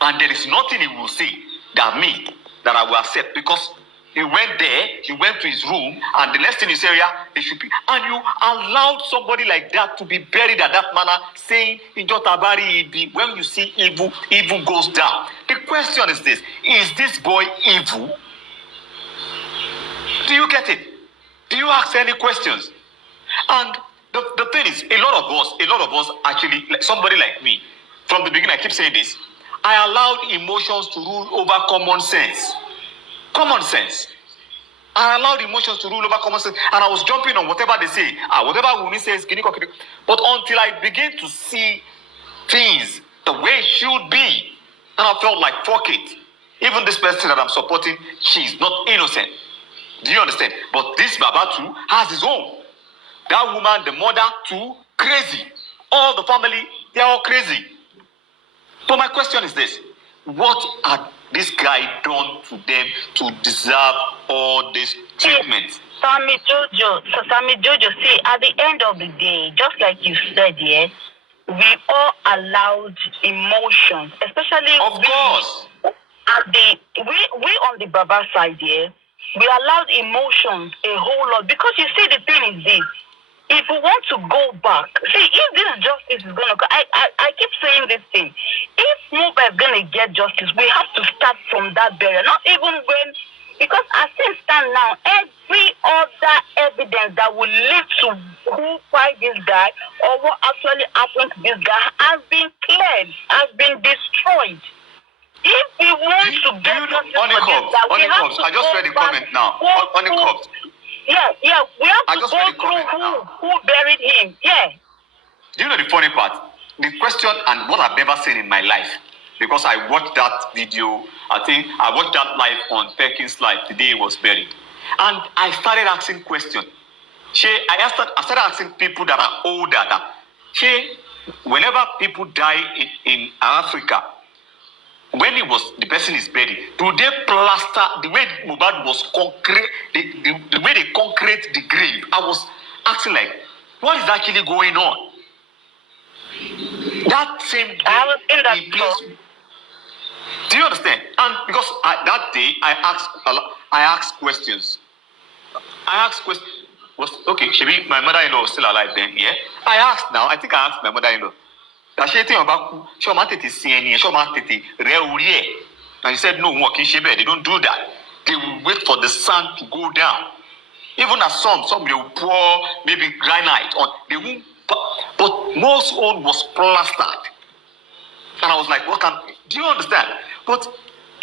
And there is nothing he will say that I will accept, because he went there, he went to his room, and the next thing he said, yeah, they should be. And you allowed somebody like that to be buried at that manner, saying, when you see evil, evil goes down. The question is this boy evil? Do you get it? Do you ask any questions? And the thing is, a lot of us actually, like somebody like me, from the beginning, I keep saying this, I allowed emotions to rule over common sense. Common sense. I allowed emotions to rule over common sense, and I was jumping on whatever they say. Whatever Wumi says, but until I begin to see things the way it should be, and I felt like, fuck it. Even this person that I'm supporting, she's not innocent. Do you understand? But this Baba too has his own. That woman, the mother too, crazy. All the family, they're all crazy. But my question is this: what had this guy done to them to deserve all this treatment? Sammy Jojo, see, at the end of the day, just like you said, yeah, we all allowed emotions, especially Of course. At we on the Baba side, yeah, we allowed emotions a whole lot, because you see, the thing is this: if we want to go back, see, if this justice is gonna go, I keep saying this thing. If Muba is gonna get justice, we have to start from that barrier. Not even when, because as things stand now, every other evidence that will lead to who fired this guy or what actually happened to this guy has been cleared, has been destroyed. If we want to get justice for this guy, we have to I just read the comment now. Honeycombs. Yeah, we have to go through who buried him. Yeah. Do you know the funny part? The question, and what I've never seen in my life, because I watched that video, I think I watched that live on Perkins Live the day he was buried. And I started asking questions. I started asking people that are older that, whenever people die in Africa, when the person is buried, do they plaster the way Mohbad was concrete, the way they concrete the grave? I was asking, like, what is actually going on? That same day, I was in that place. Do you understand? And because that day I asked questions. Okay, Shebi, my mother-in-law was still alive then, yeah? I think I asked my mother-in-law, that she think about and she said, no, they don't do that. They will wait for the sun to go down. Even as some they will pour maybe granite on, they won't, but most own was plastered. And I was like, do you understand? But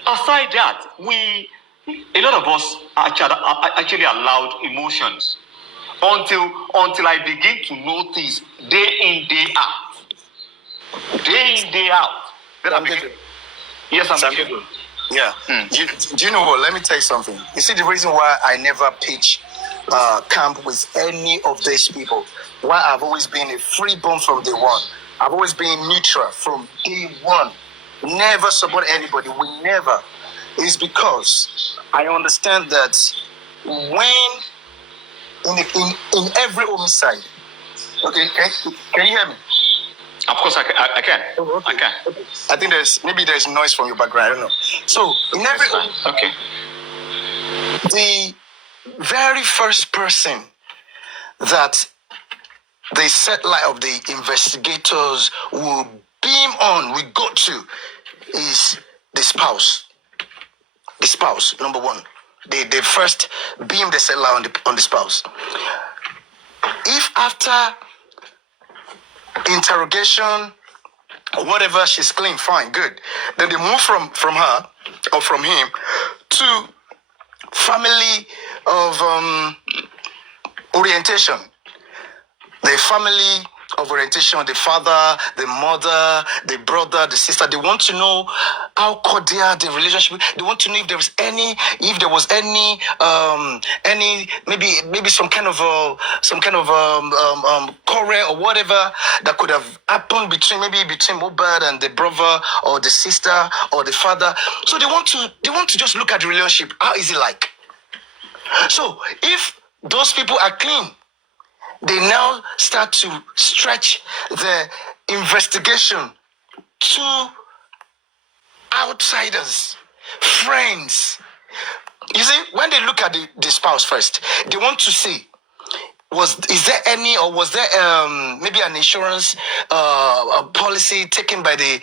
aside that, a lot of us actually allowed emotions until I begin to know things day in, day out. Day in, day out. Then I begin. Yes, I'm good. Yeah. Do you know what? Let me tell you something. You see, the reason why I never pitch camp with any of these people, why I've always been a freeborn from day one. I've always been neutral from day one. Never support anybody. We never. Is because I understand that when in every homicide, okay, can you hear me? Of course, I can. Oh, okay. I can. Okay. I think there's noise from your background. I don't know. So in every okay, the very first person that the satellite of the investigators will beam on, we got to, is the spouse. The spouse, number one. They first beam the satellite on the spouse. If after interrogation or whatever, she's clean, fine, good. Then they move from her or from him to family of orientation. The family of orientation, the father, the mother, the brother, the sister. They want to know how cordial the relationship. They want to know if there was any maybe some kind of quarrel or whatever that could have happened between Mohbad and the brother or the sister or the father. So they want to just look at the relationship. How is it like? So if those people are clean, they now start to stretch the investigation to outsiders, friends. You see, when they look at the spouse first, they want to see, was there maybe an insurance a policy taken by the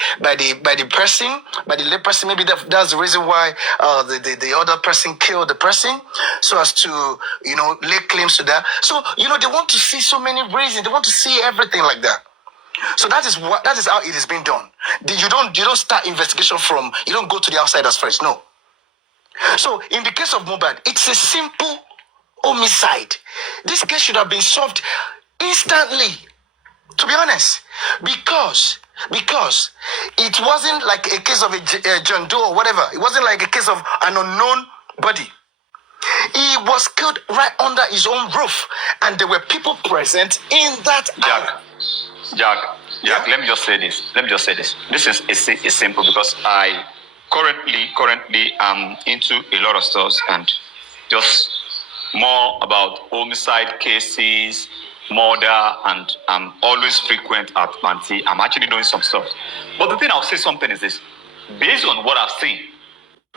person, by the lay person? Maybe that's the reason why the other person killed the person, so as to lay claims to that. So they want to see so many reasons. They want to see everything like that. So that is how it is being done. You don't start investigation from, you don't go to the outsiders first. No. So in the case of Mohbad, it's a simple homicide. This case should have been solved instantly, to be honest, because it wasn't like a case of a John Doe or whatever. It wasn't like a case of an unknown body. He was killed right under his own roof, and there were people present in that house. Jack, let me just say this. This is simple, because I currently am into a lot of stuff and just more about homicide cases, murder, and I'm always frequent at Manti. I'm actually doing some stuff. But the thing I'll say something is this: based on what I've seen,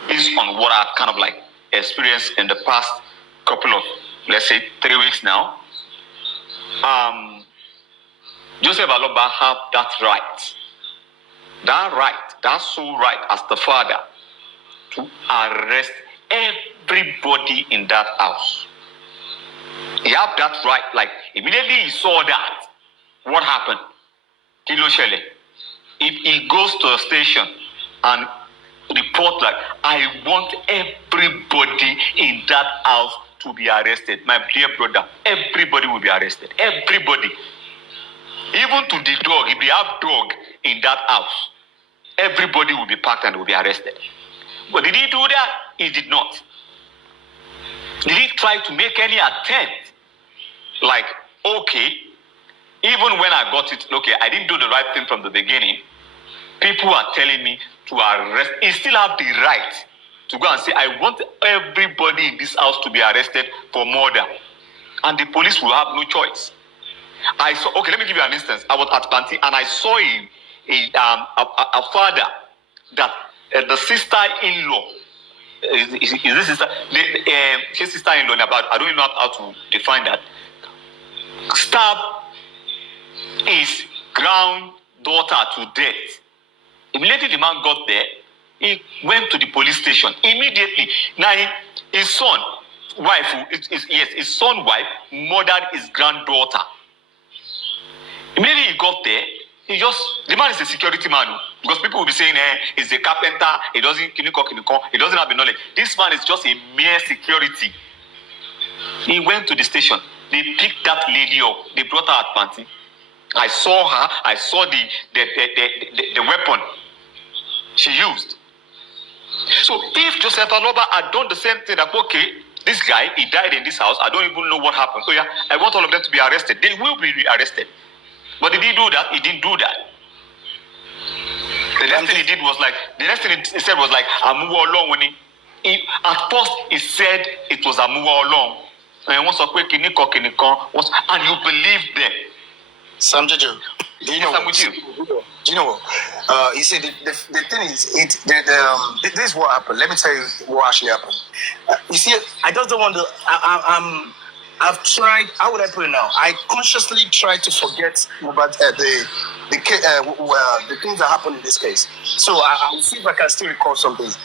based on what I've kind of like experienced in the past couple of, let's say, 3 weeks now, Joseph Aloba have that sole right as the father to arrest everybody in that house. He have that right. Like, immediately he saw that, what happened? Kilo Shele. If he goes to a station and report like, I want everybody in that house to be arrested, my dear brother, everybody will be arrested. Everybody. Even to the dog, if they have dog in that house, everybody will be packed and will be arrested. But did he do that? He did not. Did he try to make any attempt? Like, okay, even when I got it, okay, I didn't do the right thing from the beginning. People are telling me to arrest. He still have the right to go and say, I want everybody in this house to be arrested for murder. And the police will have no choice. I saw, okay, let me give you an instance. I was at Panti and I saw a father that the sister-in-law, is this sister? His sister-in-law, I don't even know how to define that, stabbed his granddaughter to death. Immediately the man got there, he went to the police station. Immediately. Now his son wife murdered his granddaughter. Immediately he got there, the man is a security man, because people will be saying, he's a carpenter, he doesn't have the knowledge. This man is just a mere security. He went to the station. They picked that lady up. They brought her at Panti. I saw her. I saw the weapon she used. So if Joseph Aloba had done the same thing, that okay, this guy, he died in this house, I don't even know what happened. So yeah, I want all of them to be arrested. They will be arrested. But did he do that? He didn't do that. The next thing he said was like, Amuwa Olong. When at first he said it was Amuwa Olong. And you believe them. Sam Jojo, do you know what? You see, the thing is, this is what happened. Let me tell you what actually happened. You see, I just don't want to. I've tried. How would I put it now? I consciously try to forget about the things that happened in this case. So I'll see if I can still recall some things.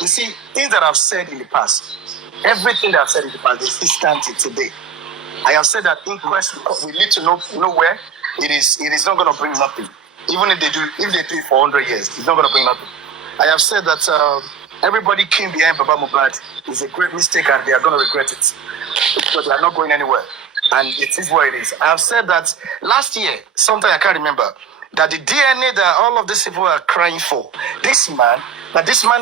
You see, things that I've said in the past. Everything that I've said in the past is still standing today. I have said that inquest, we need to know where it is not going to bring nothing. Even if they do it for 100 years, it's not going to bring nothing. I have said that everybody came behind Baba Mohbad is a great mistake and they are going to regret it. Because they are not going anywhere. And it is what it is. I've said that last year, sometime I can't remember, that the DNA that all of these people are crying for, this man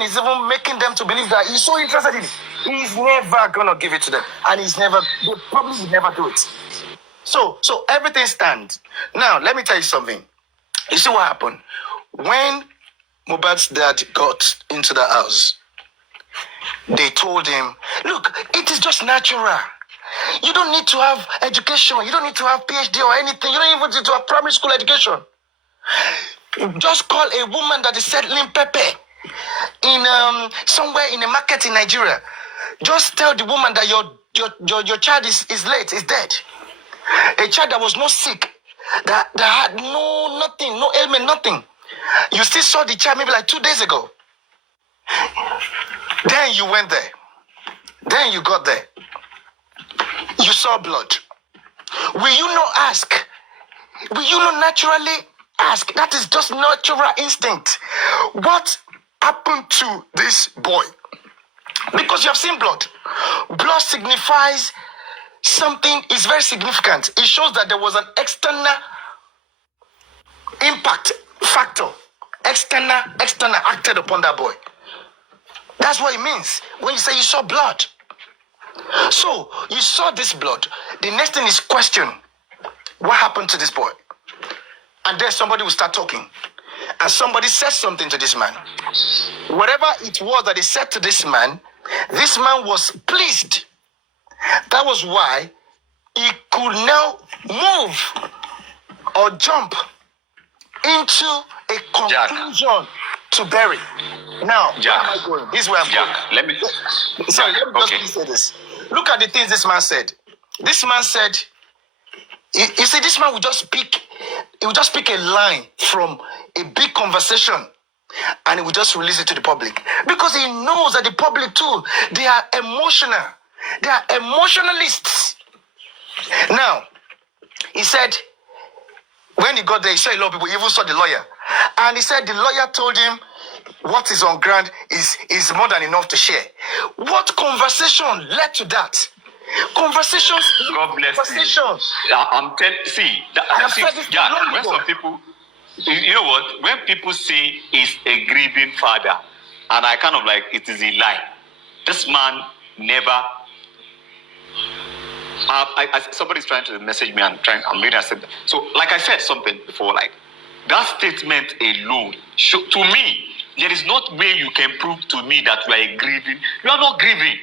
is even making them to believe that he's so interested in it. He's never gonna give it to them, and they probably will never do it. So everything stands. Now, let me tell you something. You see what happened when Mohbad's dad got into the house? They told him, "Look, it is just natural. You don't need to have education. You don't need to have PhD or anything. You don't even need to have primary school education. Just call a woman that is selling pepper in somewhere in a market in Nigeria. Just tell the woman that your child is late, is dead. A child that was not sick, that had nothing, no ailment, nothing. You still saw the child maybe like 2 days ago. Then you went there. Then you got there. You saw blood. Will you not ask? Will you not naturally ask? That is just natural instinct. What happened to this boy? Because you have seen blood. Blood signifies something, is very significant. It shows that there was an external impact factor. External acted upon that boy. That's what it means when you say you saw blood. So you saw this blood. The next thing is question. What happened to this boy? And then somebody will start talking. And somebody says something to this man. Whatever it was that he said to this man was pleased. That was why he could now move or jump into a conclusion to bury. Now, Jack, where am I going? This is where I'm going. Let me Just say this. Look at the things this man said. This man said, you see, this man would just pick a line from a big conversation and he would just release it to the public. Because he knows that the public too, they are emotional. They are emotionalists. Now, he said, when he got there, he saw a lot of people, he even saw the lawyer. And he said the lawyer told him what is on ground is more than enough to share. What conversation led to that? Conversations. God bless conversations. you. I'm telling. Jack, when some people, you know what? When people say he's a grieving father, and I kind of like it is a lie. This man never. Somebody's trying to message me. I'm reading. I said that. So, like I said something before, like that statement alone, to me, there is not way you can prove to me that you are grieving. You are not grieving.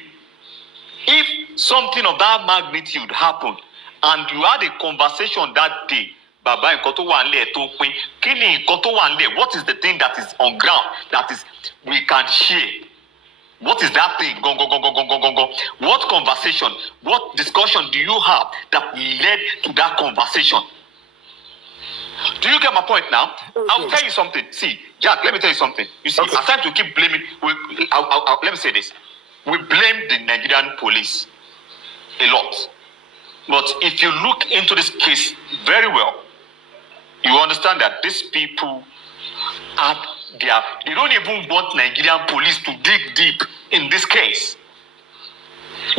If something of that magnitude happened and you had a conversation that day, Baba nǹkan tó wà nílẹ̀ tó pín, kí ni nǹkan tó wà nílẹ̀? What is the thing that is on ground that is we can share? What is that thing? Go. What conversation, what discussion do you have that led to that conversation? Do you get my point now? I will tell you something. See, Jack, let me tell you something. You see, I'm trying to keep blaming. Let me say this. We blame the Nigerian police a lot. But if you look into this case very well, you understand that these people they don't even want Nigerian police to dig deep in this case.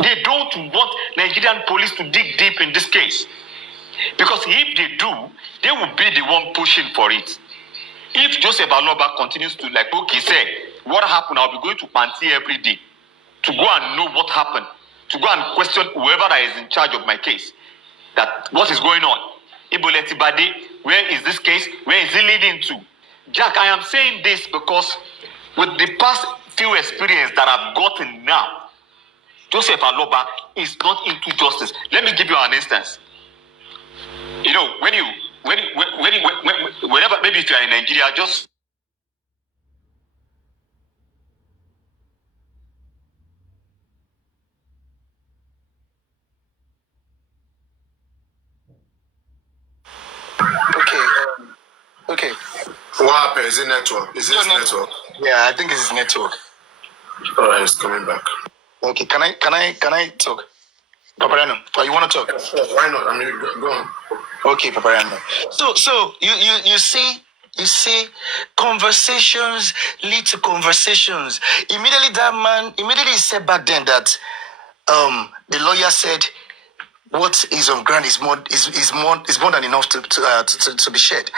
They don't want Nigerian police to dig deep in this case. Because if they do, they will be the one pushing for it. If Joseph Aloba continues to say, what happened? I'll be going to Panti every day to go and know what happened, to go and question whoever that is in charge of my case, that what is going on. Iboleti Bade, where is this case? Where is it leading to? Jack, I am saying this because with the past few experience that I've gotten now, Joseph Aloba is not into justice. Let me give you an instance. You know, whenever, maybe if you are in Nigeria, just Okay. What happened? Is it network? Is it network? Yeah, I think it's his network. All right, it's coming back. Okay, can I talk? Paparano, you want to talk? Yeah, why not? I mean, go on. Okay, Paparano. So you see, conversations lead to conversations. Immediately he said back then that the lawyer said what is on ground is more than enough to be shared.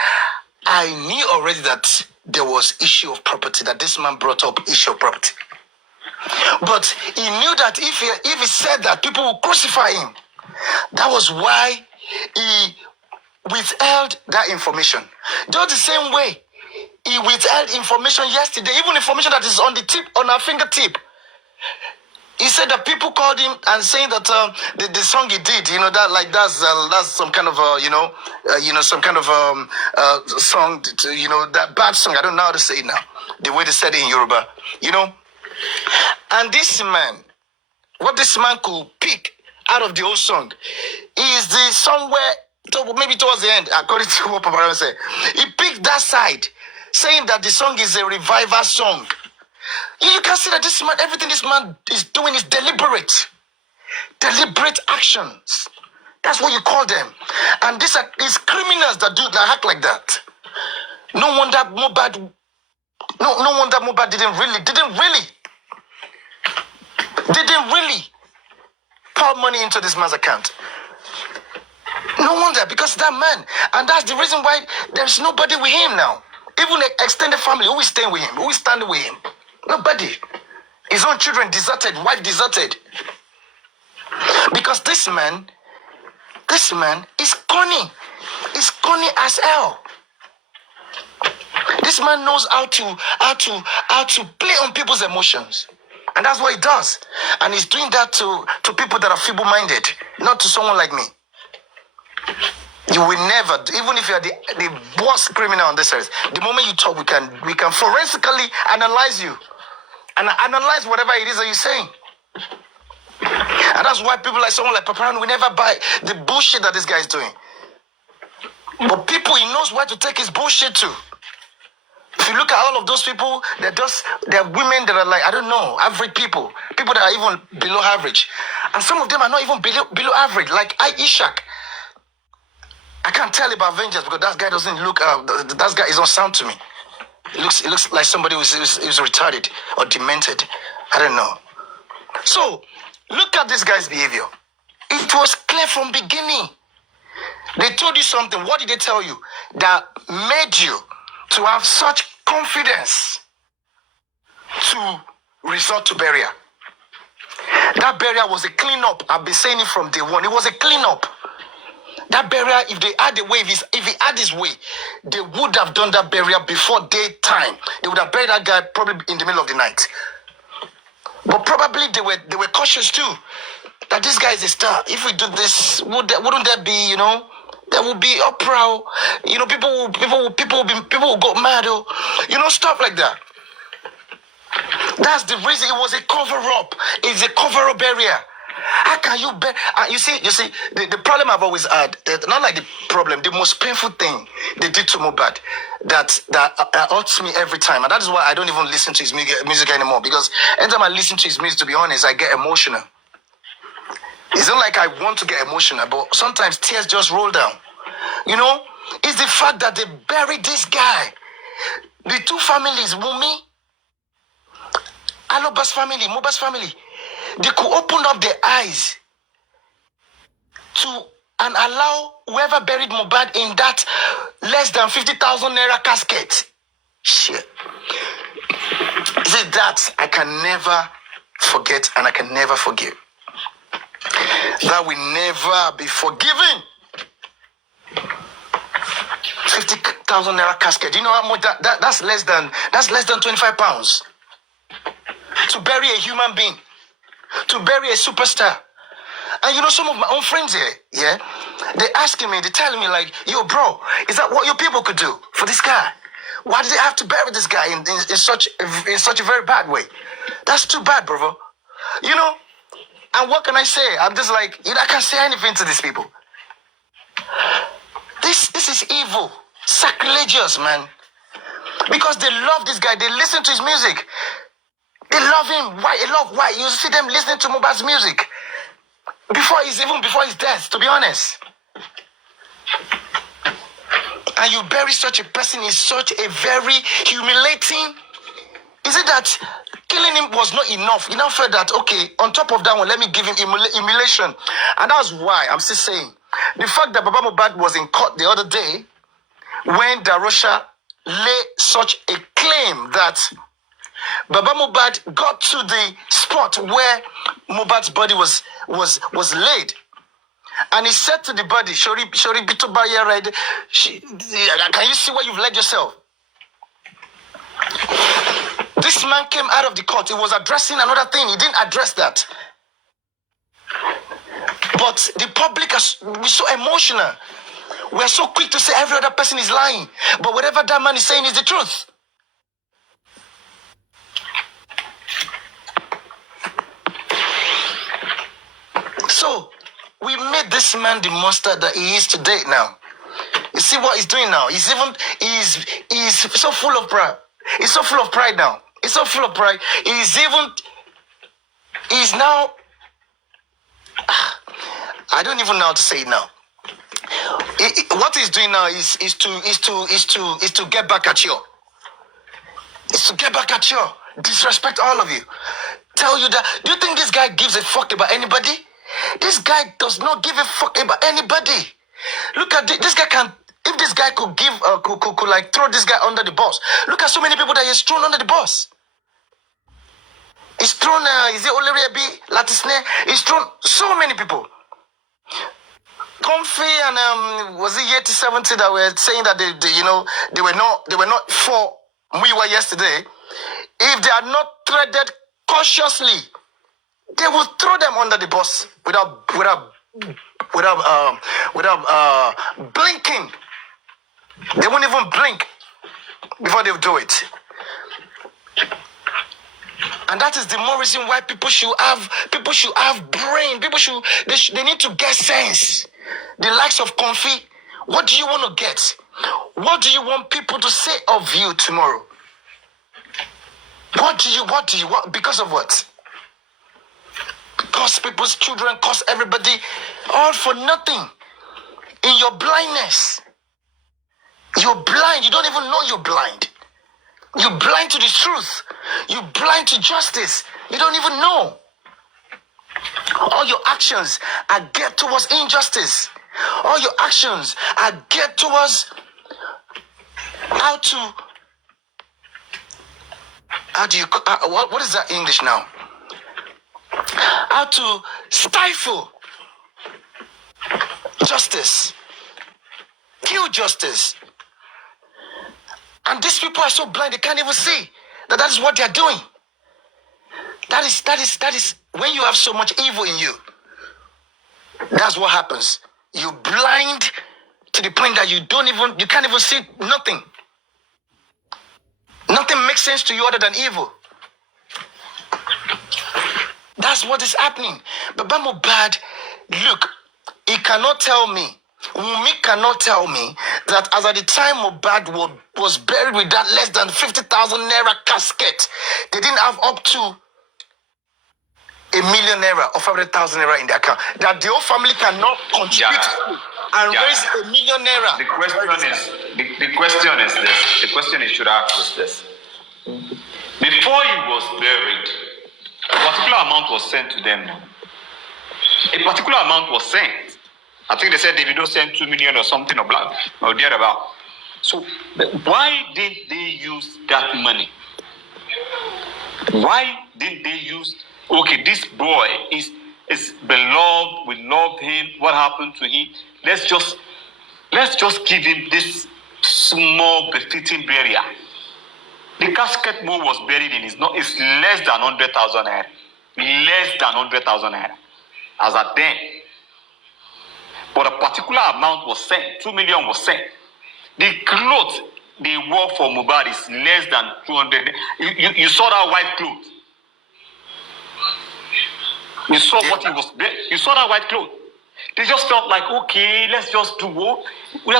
I knew already that there was issue of property, that this man brought up issue of property. But he knew that if he said that, people will crucify him. That was why he withheld that information. Just the same way he withheld information yesterday, even information that is on our fingertip. He said that people called him and saying that the song he did, that's some kind of some kind of song, that bad song. I don't know how to say it now, the way they said it in Yoruba, And this man, what this man could pick out of the whole song is the song where, maybe towards the end, according to what Papa said, he picked that side, saying that the song is a revival song. You can see that this man, everything this man is doing is deliberate actions. That's what you call them. And these are criminals that act like that. No wonder Mohbad didn't really pour money into this man's account. No wonder, because that man, and that's the reason why there's nobody with him now. Even the extended family, who is staying with him? Who is standing with him? Nobody. His own children deserted, wife deserted. Because this man is cunning. He's cunning as hell. This man knows how to play on people's emotions. And that's what he does. And he's doing that to people that are feeble-minded, not to someone like me. You will never, even if you are the worst criminal on this earth, the moment you talk, we can forensically analyze you and analyze whatever it is that you're saying. And that's why people like someone like Papa will never buy the bullshit that this guy is doing. But people, he knows where to take his bullshit to. If you look at all of those people, they're women that are like, I don't know, average people that are even below average. And some of them are not even below average, like Ishak. I can't tell about vengeance because that guy doesn't look, that guy is not sound to me. It looks like somebody who's retarded or demented. I don't know. So, look at this guy's behavior. It was clear from beginning. They told you something. What did they tell you? That made you to have such confidence to resort to burial. That burial was a cleanup. I've been saying it from day one. It was a cleanup. That burial, if they had a way, if he had his way, they would have done that burial before daytime. They would have buried that guy probably in the middle of the night. But probably they were cautious too. That this guy is a star. If we do this, wouldn't there be, there would be uproar. People will go mad. Stuff like that. That's the reason it was a cover-up. It's a cover-up area. How can you bear? You see, the problem I've always had, not like the problem, the most painful thing they did to Mohbad that hurts me every time. And that is why I don't even listen to his music anymore. Because anytime I listen to his music, to be honest, I get emotional. It's not like I want to get emotional, but sometimes tears just roll down. It's the fact that they buried this guy. The two families, Wunmi, Aloba's family, Mohbad's family, they could open up their eyes and allow whoever buried Mohbad in that less than 50,000 naira casket. Shit. See, that I can never forget and I can never forgive. That will never be forgiven. 50,000 naira casket. You know how much that's less than 25 pounds. To bury a human being. To bury a superstar. And some of my own friends here, yeah, they're asking me, they're telling me like, yo, bro, is that what your people could do for this guy? Why did they have to bury this guy in such a very bad way? That's too bad, brother. And what can I say? I'm just like, I can't say anything to these people. This is evil, sacrilegious, man. Because they love this guy, they listen to his music. They love him. Why? You see them listening to Mohbad's music before his death, to be honest. And you bury such a person is such a very humiliating. Is it that killing him was not enough. He now felt that, okay, on top of that one, let me give him humiliation. And that's why I'm still saying, the fact that Baba Mohbad was in court the other day, when Darosha laid such a claim that Baba Mohbad got to the spot where Mohbad's body was laid. And he said to the body, Shori Bitobaya, right? Can you see where you've led yourself? This man came out of the court. He was addressing another thing. He didn't address that. But the public is so emotional. We're so quick to say every other person is lying. But whatever that man is saying is the truth. So, we made this man the monster that he is today now. You see what he's doing now? He's so full of pride. He's so full of pride now. He's so full of pride. He's now, I don't even know how to say it now. What he's doing now is to get back at you. It's to get back at you. Disrespect all of you. Tell you that, do you think this guy gives a fuck about anybody? This guy does not give a fuck about anybody. Look at this guy can. If this guy could give, could like throw this guy under the bus. Look at so many people that he's thrown under the bus. He's thrown. Is it Olerebi, Latisne? He's thrown so many people. Comfy and was it Yeti 70 that were saying that they were not for Muiwa yesterday. If they are not threaded cautiously, they will throw them under the bus without blinking. They won't even blink before they do it. And that is the more reason why people should have brain. They need to get sense. The likes of Comfy, what do you want to get? What do you want people to say of you tomorrow? What do you want? Because of what? Because people's children, cause everybody, all for nothing. In your blindness. You're blind. You don't even know you're blind. You're blind to the truth. You're blind to justice. You don't even know. All your actions are geared towards injustice. All your actions are geared towards what is that English now? How to stifle justice. Kill justice. And these people are so blind they can't even see that is what they are doing. That is when you have so much evil in you. That's what happens. You're blind to the point that you can't even see nothing. Nothing makes sense to you other than evil. That's what is happening. Baba Mohbad, look, he cannot tell me, Wunmi cannot tell me that as at the time Mohbad was buried with that less than 50,000 naira casket, they didn't have up to 1 million naira or 500,000 naira in their account. That the whole family cannot contribute and raise 1 million naira. The question is this. The question you should ask is this. Before he was buried, a particular amount was sent to them. A particular amount was sent. I think they said Davido sent 2 million or something or thereabout. So why didn't they use that money? Why didn't they use? Okay, this boy is beloved. We love him. What happened to him? Let's just give him this small befitting burial. The casket Mo was buried in is less than 100,000 naira. Less than 100,000 naira. As at then. But a particular amount was sent. 2 million was sent. The clothes they wore for Mohbad is less than 200. You saw that white cloth. You saw what he was. You saw that white cloth. They just felt like, okay, let's just do what? We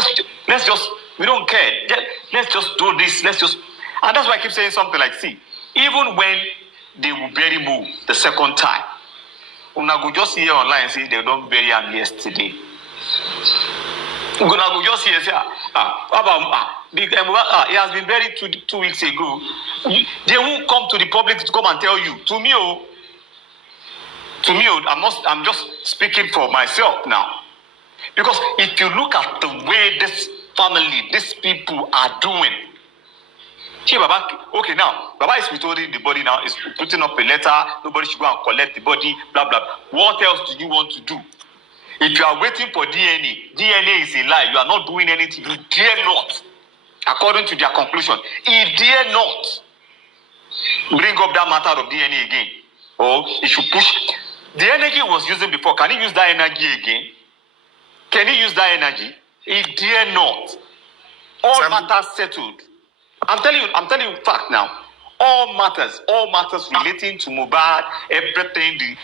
don't care. Let's just do this. And that's why I keep saying something like, see, even when they will bury Mo the second time, una go just hear online say they don't bury him yesterday. We're gonna go just here say, he has been buried two weeks ago. They won't come to the public to come and tell you. To me, I'm just speaking for myself now. Because if you look at the way this family, these people are doing, see, Baba, okay, now, Baba is withholding the body now, is putting up a letter, nobody should go and collect the body, blah, blah. What else do you want to do? If you are waiting for DNA is a lie. You are not doing anything. You dare not, according to their conclusion, he dare not bring up that matter of DNA again. Or he should push. The energy he was using before, can he use that energy again? Can he use that energy? He dare not. All matters settled. I'm telling you fact now. All matters relating to Mohbad, everything, the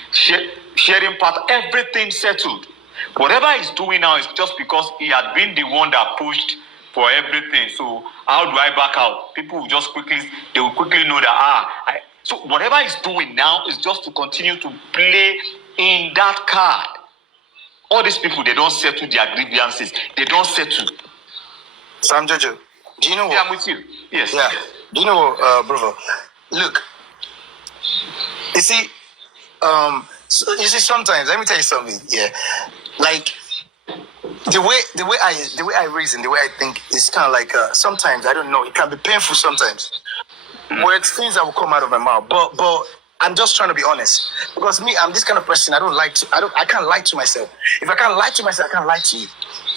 sharing part, everything settled. Whatever he's doing now is just because he had been the one that pushed for everything. So how do I back out? People will quickly know that so whatever he's doing now is just to continue to play in that card. All these people, they don't settle their grievances. They don't settle. Sam Jojo, do you know what? Yeah, I'm with you. Yes. Yeah. Do you know what, brother? Look, you see, sometimes, let me tell you something. Yeah, like the way I reason, the way I think is kind of like sometimes I don't know. It can be painful sometimes. Words, things that will come out of my mouth, but I'm just trying to be honest, because me, I'm this kind of person. I can't lie to myself. If I can't lie to myself, I can't lie to you.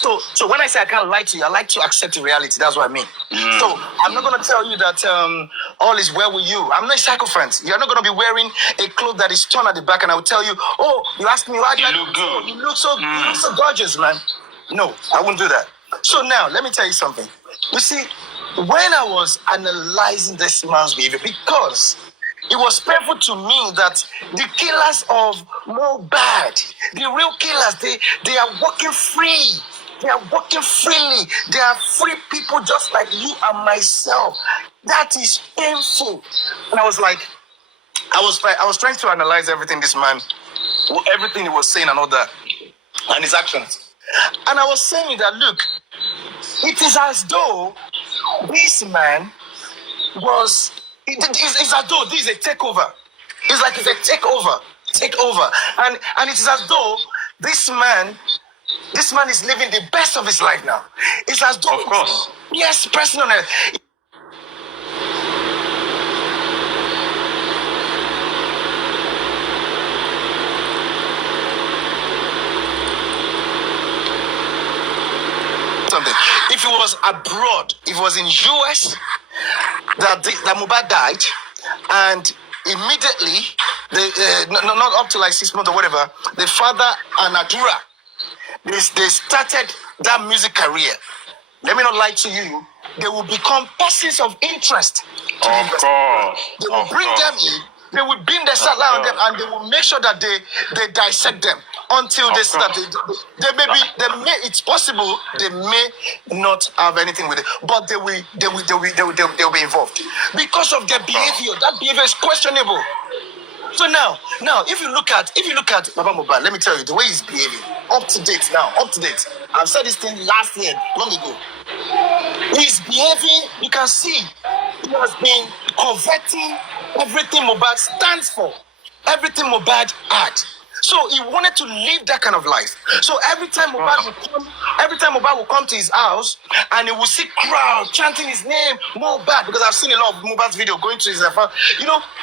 So when I say I can't lie to you, I like to accept the reality. That's what I mean. So I'm not gonna tell you that all is well with you. I'm not a sycophant. You're not gonna be wearing a cloth that is torn at the back, and I will tell you, oh, you asked me why do I look good? You look so gorgeous, man. No, I wouldn't do that. So now let me tell you something. You see, when I was analyzing this man's behavior, because it was painful to me that the killers of Mohbad, the real killers, they are walking free. They are walking freely. They are free people just like you and myself. That is painful. And I was like, I was trying to analyze everything this man, everything he was saying and all that, and his actions. And I was saying that, look, it is as though this man was, it's as though this is a takeover. It's like it's a takeover. And it is as though this man is living the best of his life now. It's as though, of course, yes, person on earth. Something. If it was abroad, if it was in US that Mohbad died, and immediately, not up to like 6 months or whatever, the father and Adura, they started that music career. Let me not lie to you. They will become persons of interest. Of course. They will bring them in. They will beam their satellite on them, and they will make sure that they dissect them until they see that it's possible they may not have anything with it, but they'll be involved because of their behavior. That behavior is questionable. So now, if you look at Baba Mohbad, let me tell you the way he's behaving, up to date. I've said this thing last year, long ago. He's behaving. You can see he has been converting everything Mohbad stands for, everything Mohbad had. So he wanted to live that kind of life. So every time Mohbad will come to his house, and he will see crowd chanting his name, Mohbad, because I've seen a lot of Mohbad's video going to his house,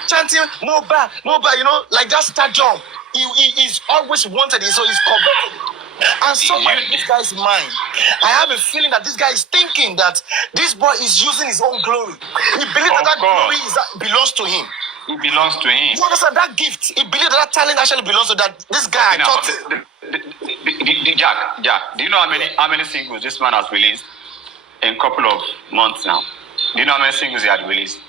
chanting Mohbad, like that stadium. He's always wanted it, so he's converted. And somewhere in this guy's mind, I have a feeling that this guy is thinking that this boy is using his own glory. He believes that glory belongs to him. It belongs to him. You understand that gift? He believes that talent actually belongs to that. This guy, Jack, do you know how many singles this man has released in a couple of months now? Do you know how many singles he had released?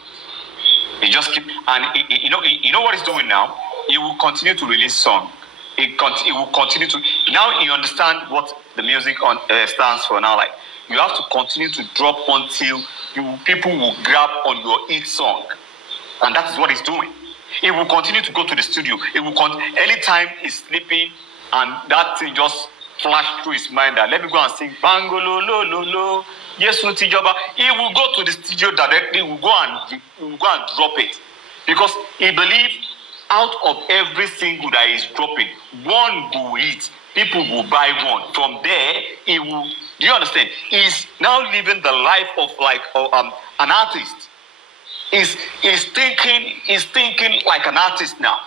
He just keep, and you know what he's doing now? He will continue to release songs. He will continue to. Now you understand what the music stands for. Now, like, you have to continue to drop until people will grab on your hit song, and that is what he's doing. He will continue to go to the studio. It will anytime he's sleeping, and that thing just flash through his mind that let me go and sing Bangolo lo lo lo. Yes, Tijoba. He will go to the studio directly, he will go and drop it. Because he believes out of every single that he's dropping, one will hit. People will buy one. From there, he will. Do you understand? He's now living the life of like an artist. He's thinking like an artist now.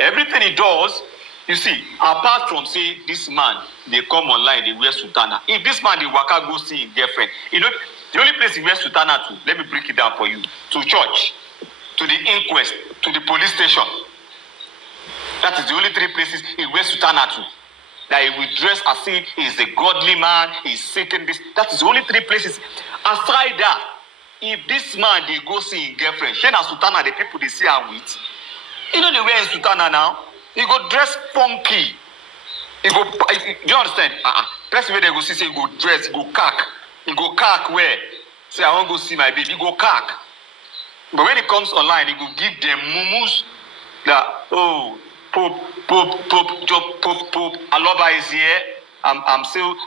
Everything he does, you see, apart from say this man, they come online, they wear sutana. If this man, they waka go see his girlfriend, you know, the only place he wears sutana to, let me break it down for you, to church, to the inquest, to the police station. That is the only three places he wears sutana to. That he will dress as if he's a godly man, he's seeking this. That is the only three places. Aside that, if this man, they go see his girlfriend, Shena Sutana, the people they see her with, you know the way in Sutana now, he go dress funky. He go, do you understand? That's where they go see, say, he go dress, he go cack. He go cack where? Say, I want to go see my baby, he go cack. But when he comes online, he go give them mumus that, oh, Pope, Aloba is here. I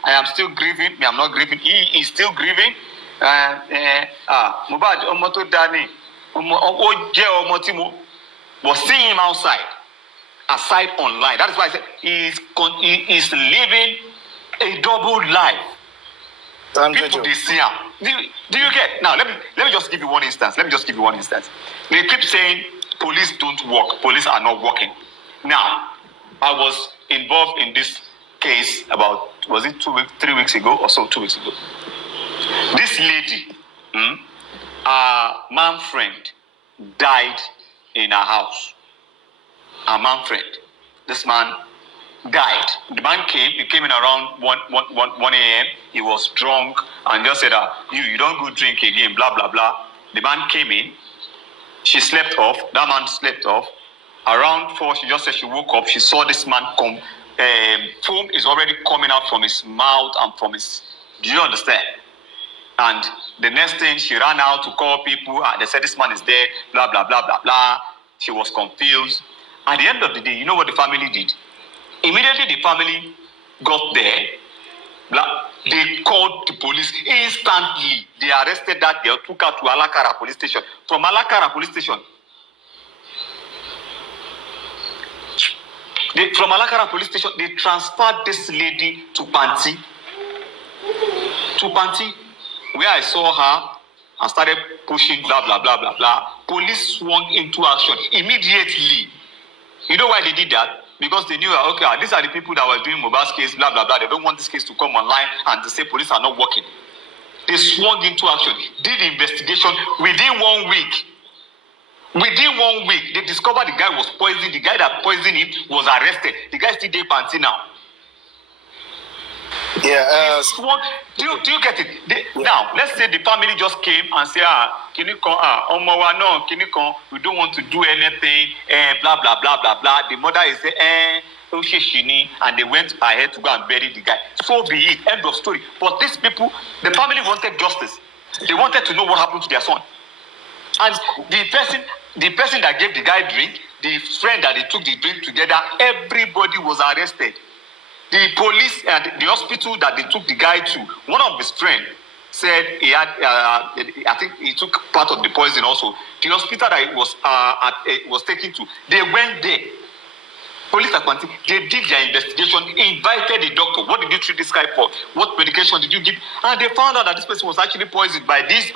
am still grieving. I'm not grieving. He is still grieving. Mubad, Omoto Dani, Omotimo, was seeing him aside online. That is why I said he is living a double life. People they see him. Do you get? Now let me just give you one instance. They keep saying police don't work. Police are not working. Now, I was involved in this case about, was it 3 weeks ago or so, 2 weeks ago. This lady, a man friend, died in her house. A man friend. This man died. The man he came in around 1 a.m. He was drunk and just said, you don't go drink again, blah, blah, blah. The man came in. She slept off. That man slept off. Around 4, she just said she woke up. She saw this man come. Foam is already coming out from his mouth and from his... Do you understand? And the next thing, she ran out to call people. And they said this man is dead. Blah, blah, blah, blah, blah. She was confused. At the end of the day, you know what the family did? Immediately the family got there. They called the police instantly. They arrested that girl, took her to Alakara police station. From Alakara police station, from Alakara police station, they transferred this lady to Panti. Where I saw her and started pushing, blah, blah, blah, blah, blah. Police swung into action immediately. You know why they did that? Because they knew, okay, these are the people that were doing Mohbad's case, blah, blah, blah. They don't want this case to come online and to say police are not working. They swung into action, did the investigation within 1 week. Within 1 week, they discovered the guy was poisoned. The guy that poisoned him was arrested. The guy still there panting now. Yeah. Do you get it? Now, let's say the family just came and say, we don't want to do anything, blah, blah, blah, blah, blah. The mother is there, and they went ahead to go and bury the guy. So be it. End of story. But these people, the family wanted justice. They wanted to know what happened to their son. And the person that gave the guy drink, the friend that they took the drink together, everybody was arrested. The police and the hospital that they took the guy to, one of his friends said he had, I think he took part of the poison also. The hospital that he was taken to, they went there. Police at Panti, they did their investigation, invited the doctor. What did you treat this guy for? What medication did you give? And they found out that this person was actually poisoned by this.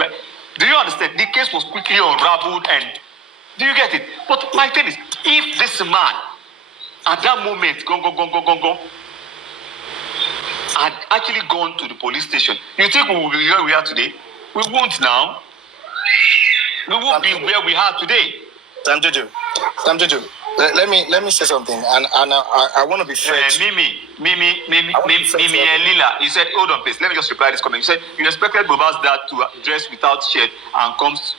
Do you understand? The case was quickly unraveled and do you get it? But my thing is, if this man at that moment go had actually gone to the police station, you think we will be where we are today? We won't now. We won't be where we are today. Sam Jojo. Let me say something, and I want to be fair. Mimi and Lila, you said, hold on, please. Let me just reply this comment. You said you expected Boba's dad to dress without shirt and comes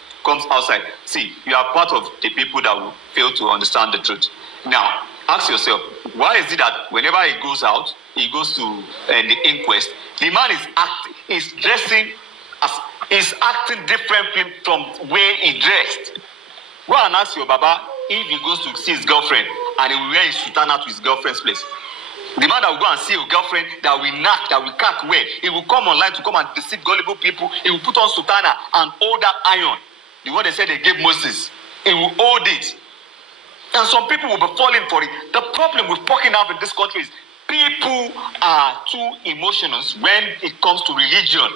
outside. See, you are part of the people that will fail to understand the truth. Now, ask yourself, why is it that whenever he goes out, he goes to the inquest, the man is acting differently from where he dressed. Go and ask your Baba if he goes to see his girlfriend and he will wear his sutana to his girlfriend's place. The man that will go and see your girlfriend, that will knock, that will crack where, he will come online to come and deceive gullible people. He will put on sultana and hold that iron. The one they said they gave Moses. He will hold it. And some people will be falling for it. The problem with fucking up in this country is people are too emotional when it comes to religion.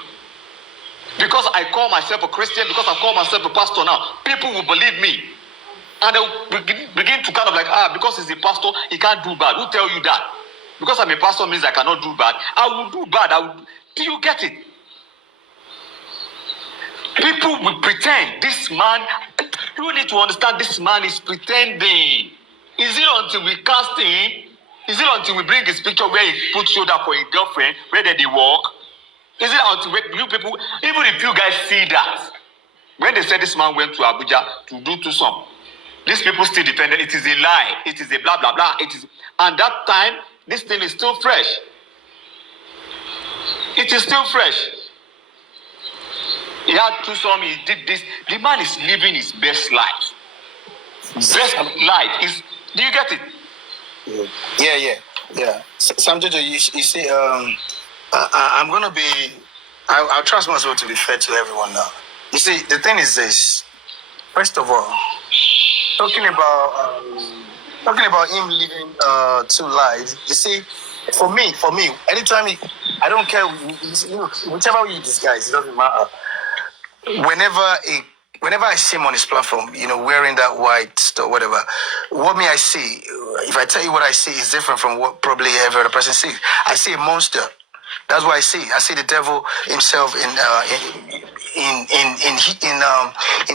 Because I call myself a Christian, because I call myself a pastor now, people will believe me. And they will begin to kind of like, because he's a pastor, he can't do bad. Who tell you that? Because I'm a pastor means I cannot do bad. I will do bad. Do you get it? People will pretend. This man, you need to understand this man is pretending. Is it until we cast him? Is it until we bring his picture where he put shoulder for his girlfriend, where they walk? Is it until you people, even if you guys see that, when they said this man went to Abuja to do some, these people still defended it is a lie, it is a blah blah blah, it is, and that time this thing is still fresh. It is still fresh. He had two some, he did this. The man is living his best life. Best life is. Do you get it? Yeah. Sam Jojo, you see, I'm gonna be. I'll trust myself to be fair to everyone now. You see, the thing is this. First of all, talking about him living two lives. You see, for me, anytime I don't care, whichever way you disguise, it doesn't matter. Whenever I see him on his platform, wearing that white stuff, whatever, what may I see? If I tell you what I see is different from what probably every other person sees. I see a monster. That's what I see. I see the devil himself in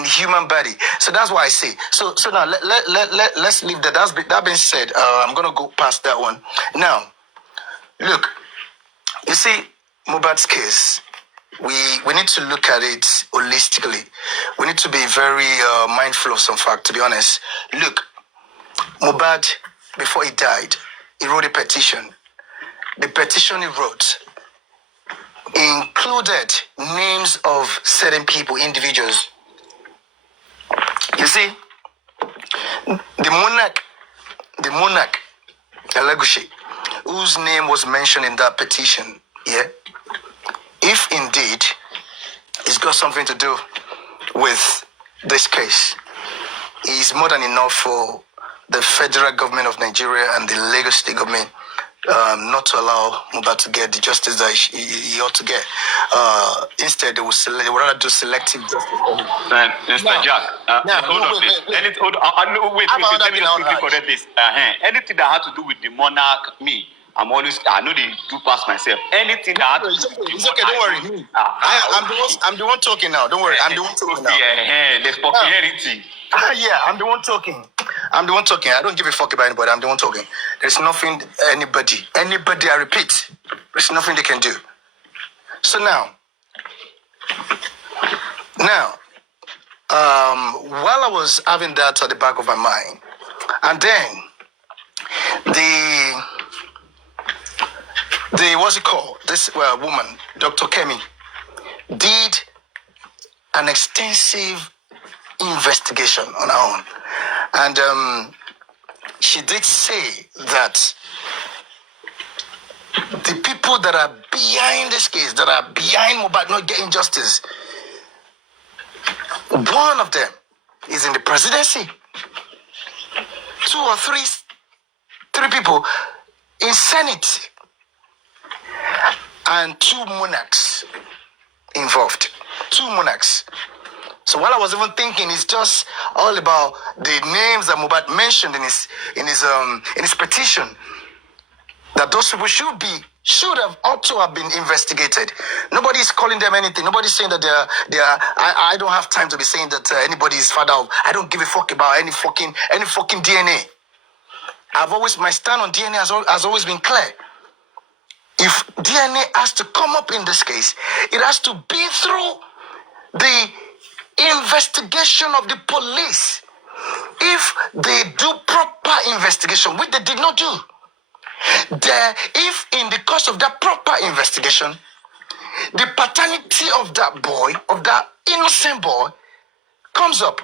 human body. So that's what I see. So now let's leave that. That being said, I'm gonna go past that one. Now, look, you see, Mohbad's case. We need to look at it holistically. We need to be very mindful of some fact, to be honest. Look, Mohbad, before he died, he wrote a petition. The petition he wrote included names of certain people, individuals. You see, the monarch, Elegushi, whose name was mentioned in that petition, if indeed it's got something to do with this case, is more than enough for the federal government of Nigeria and the Lagos state government not to allow Mohbad to get the justice that he ought to get. Instead, they would rather do selective justice for him. Mr. Jack, hold on, please. Wait, let me just quickly correct this. Anything that had to do with the monarch, I know they do pass myself. Anything that it's okay, don't worry. I'm the one talking now. Don't worry, I'm the one talking now. There's popularity. I'm the one talking. I don't give a fuck about anybody. I'm the one talking. There's nothing anybody, I repeat, there's nothing they can do. So now, while I was having that at the back of my mind, and then what's it called? This woman, Dr. Kemi, did an extensive investigation on her own. And she did say that the people that are behind this case, that are behind Mohbad not getting justice, one of them is in the presidency. 2 or 3 people in Senate, and 2 monarchs involved. 2 monarchs. So while I was even thinking, it's just all about the names that Mohbad mentioned in his petition, that those people ought to have been investigated. Nobody's calling them anything. Nobody's saying that they are. I don't have time to be saying that anybody is father of. I don't give a fuck about any fucking DNA. My stand on DNA has always been clear. If DNA has to come up in this case, it has to be through the investigation of the police. If they do proper investigation, which they did not do, if in the course of that proper investigation, the paternity of that boy, of that innocent boy, comes up,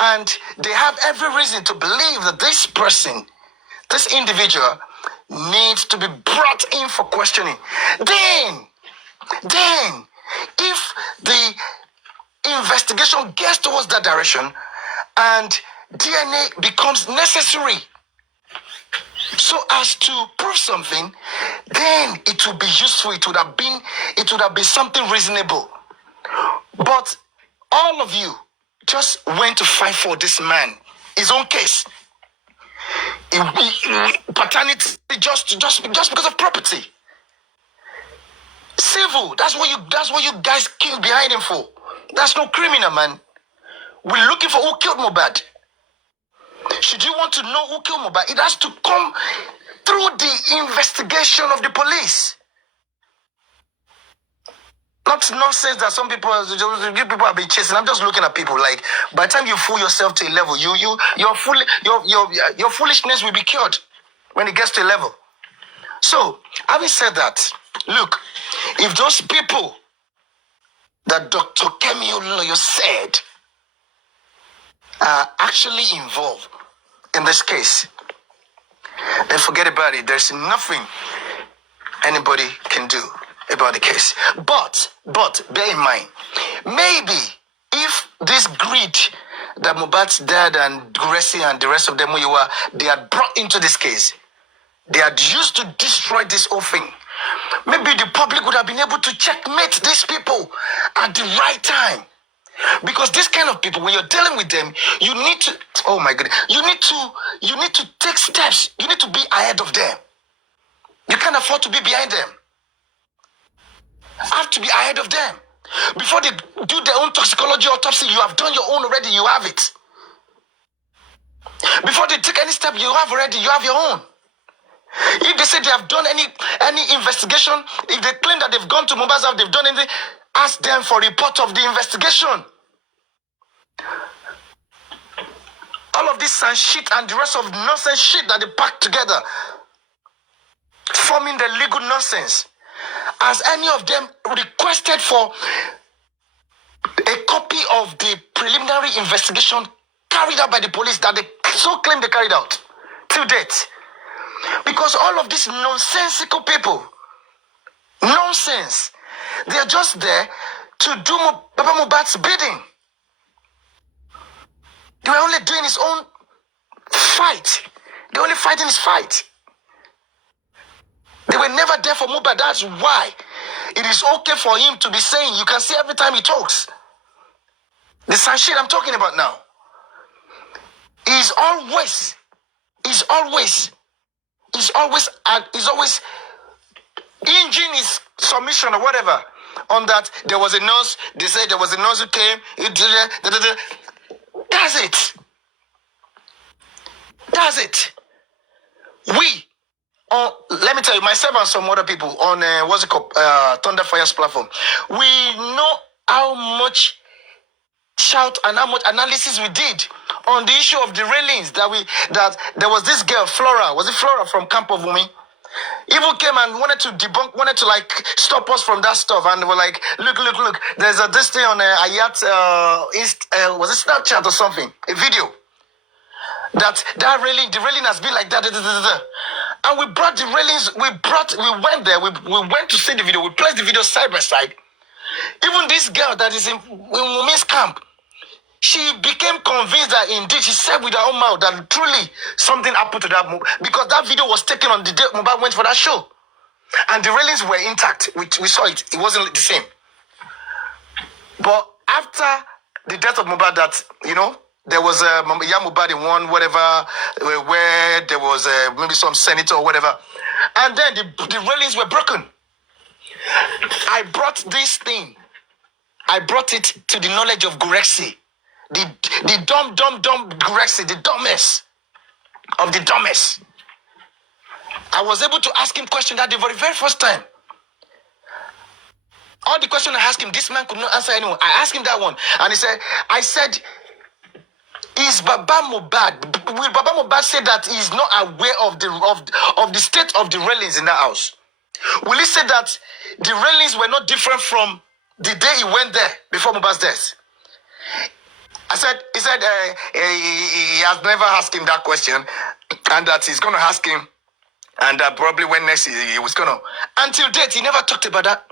and they have every reason to believe that this person, this individual, needs to be brought in for questioning. Then, if the investigation gets towards that direction and DNA becomes necessary so as to prove something, then it will be useful. It would have been something reasonable. But all of you just went to fight for this man, his own case. Paternity just because of property. Civil, that's what you guys kill behind him for. That's no criminal, man. We're looking for who killed Mohbad. Should you want to know who killed Mohbad, it has to come through the investigation of the police. Not nonsense that some people have been chasing. I'm just looking at people like, by the time you fool yourself to a level, your foolishness will be cured when it gets to a level. So, having said that, look, if those people that Dr. Kemi Olunloyo said are actually involved in this case, then forget about it. There's nothing anybody can do about the case. But bear in mind, maybe if this greed that Mohbad's dad and Gracie and the rest of them they had brought into this case, they had used to destroy this whole thing, maybe the public would have been able to checkmate these people at the right time. Because this kind of people, when you're dealing with them, you need to, oh my goodness, you need to take steps. You need to be ahead of them. You can't afford to be behind them. Have to be ahead of them. Before they do their own toxicology autopsy, you have done your own already, you have it. Before they take any step, you have your own. If they say they have done any investigation, if they claim that they've gone to Mohbad's house, they've done anything, ask them for a report of the investigation. All of this and shit and the rest of nonsense shit that they packed together, forming the legal nonsense. Has any of them requested for a copy of the preliminary investigation carried out by the police that they so claim they carried out till date? Because all of these nonsensical people, nonsense, they are just there to do Baba Mohbad's bidding. They were only doing his own fight. They were only fighting his fight. They were never there for Mohbad. That's why it is okay for him to be saying, you can see every time he talks, the same shit I'm talking about now. He's always hinging his submission or whatever on that. There was a nurse, they said there was a nurse who came, that's it. Let me tell you, myself and some other people on Thunderfire's platform, we know how much shout and how much analysis we did on the issue of the railings that there was this girl, Flora. Was it Flora from Camp of Wumi? Even came and wanted to like stop us from that stuff, and they were like, look, there's this thing on Ayat was it Snapchat or something, a video that railing, the railing has been like that, and we brought the railings, we went there, we went to see the video, we placed the video side by side. Even this girl that is in Wumi's camp, she became convinced that indeed, she said with her own mouth that truly something happened to that, because that video was taken on the day Mohbad went for that show. And the railings were intact. We saw it. It wasn't the same. But after the death of Mohbad, that, there was a Mohbad in one, whatever, where there was maybe some senator or whatever. And then the railings were broken. I brought this thing. I brought it to the knowledge of Gurexi. The dumb Gurexi, the dumbest of the dumbest. I was able to ask him questions that the very first time. All the questions I asked him, this man could not answer anyone. I asked him that one, and I said, is Baba Mohbad, will Baba Mohbad say that he is not aware of the state of the railings in that house? Will he say that the railings were not different from the day he went there before Mohbad's death? He said he has never asked him that question, and that he's going to ask him And probably when next he was gonna. Until date, he never talked about that.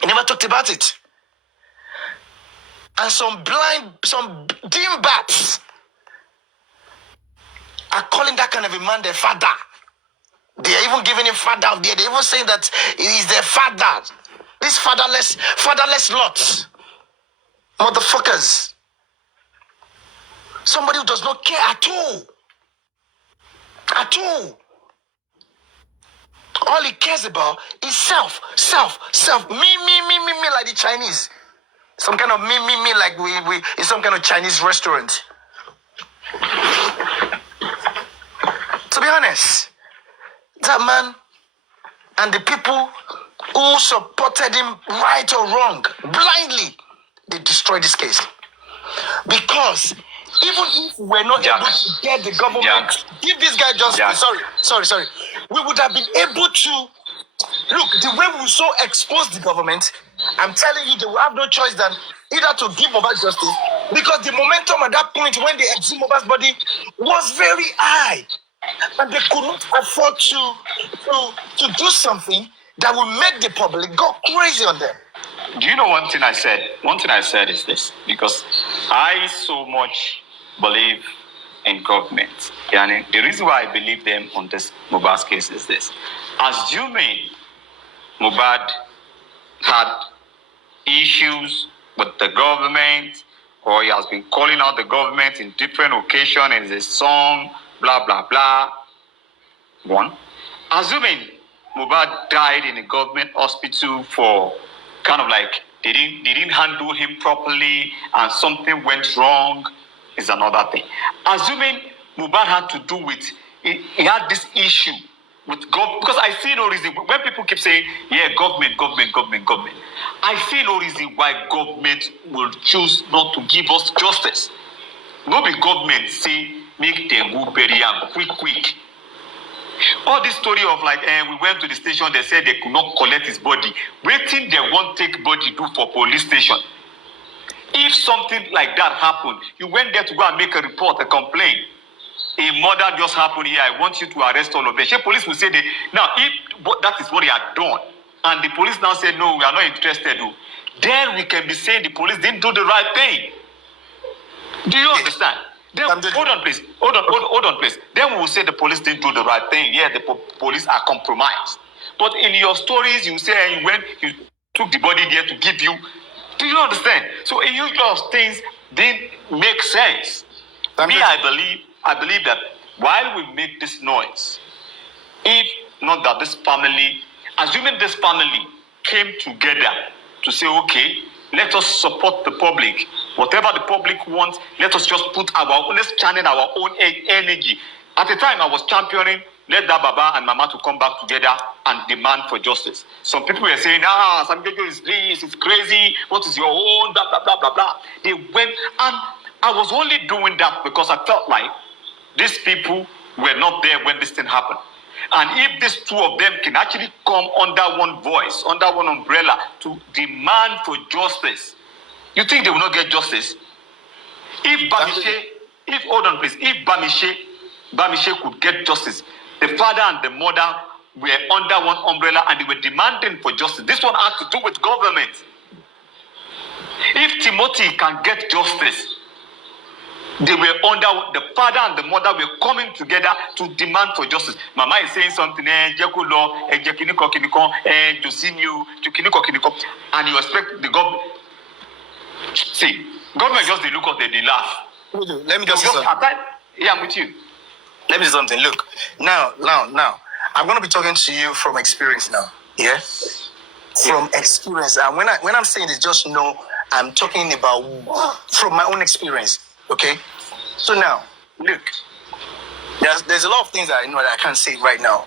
He never talked about it. And some dim bats are calling that kind of a man their father. They are even giving him father of the year. They even saying that he is their father. These fatherless lots. Motherfuckers. Somebody who does not care at all. At all. All he cares about is self. Me, like the Chinese. Some kind of me, like we in some kind of Chinese restaurant. To be honest, that man and the people who supported him, right or wrong, blindly, they destroyed this case. Because even if we're not able to get the government, give this guy justice. Sorry. We would have been able to look the way we so expose the government. I'm telling you, they will have no choice than either to give Mohbad justice, because the momentum at that point when they exhumed Mohbad's body was very high, and they could not afford to do something that will make the public go crazy on them. Do you know one thing I said? One thing I said is this, because I so much believe in government. And the reason why I believe them on this Mohbad's case is this. Assuming Mohbad had issues with the government, or he has been calling out the government in different occasions in his song, blah, blah, blah. One. Assuming Mohbad died in a government hospital for kind of like they didn't handle him properly and something went wrong is another thing. Assuming Mohbad had to do with, he had this issue with government, because I see no reason, when people keep saying, yeah, government, I see no reason why government will choose not to give us justice. No be government say, make them go bury am quick. All this story of like, we went to the station, they said they could not collect his body. Waiting, they won't take body do for police station. If something like that happened, you went there to go and make a report, a complaint. A murder just happened here, I want you to arrest all of them. The police will say, now if that is what they had done, and the police now say, no, we are not interested, then we can be saying the police didn't do the right thing. Do you understand? Then, hold on, please. Then we will say the police didn't do the right thing. Yeah, the police are compromised. But in your stories, you say you took the body there to give you. Do you understand? So in you just things didn't make sense. I believe that while we make this noise, if not that this family, assuming this family came together to say, okay, let us support the public. Whatever the public wants, let us just let's channel our own energy. At the time, I was championing, let that Baba and Mama to come back together and demand for justice. Some people were saying, Sam Jojo is this, it's crazy, what is your own, blah, blah, blah, blah, blah. They went, and I was only doing that because I felt like these people were not there when this thing happened. And if these two of them can actually come under one voice, under one umbrella to demand for justice, you think they will not get justice? If Bamishe could get justice, the father and the mother were under one umbrella and they were demanding for justice. This one has to do with government. If Timothy can get justice, they were the father and the mother were coming together to demand for justice. Mama is saying something, and you expect the government. See, government just they look up, they laugh. Let me just say something. Yeah, I'm with you. Let me say something. Look, now, I'm going to be talking to you from experience now. Yeah? From experience. And when I'm saying this, just know I'm talking about from my own experience. Okay? So now, look, there's a lot of things that I know that I can't say right now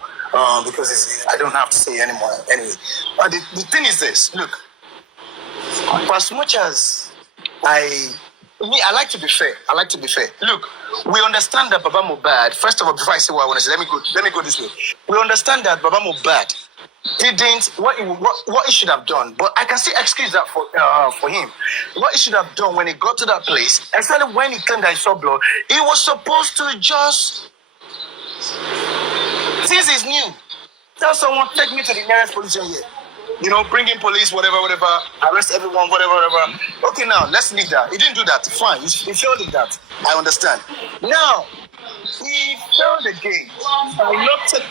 because I don't have to say anymore anyway. But the thing is this. Look, for as much as I like to be fair. Look, we understand that Baba Mohbad, first of all, before I say what I want to say, let me go this way. We understand that Baba Mohbad didn't what he should have done, but I can still excuse that for him. What he should have done when he got to that place, especially when he claimed that he saw blood, he was supposed to just Since it's new, tell someone, take me to the nearest police station here. You know, bring in police, whatever, arrest everyone, whatever. Okay, now, let's leave that. He didn't do that. Fine, he failed in that. I understand. Now, he failed again by not taking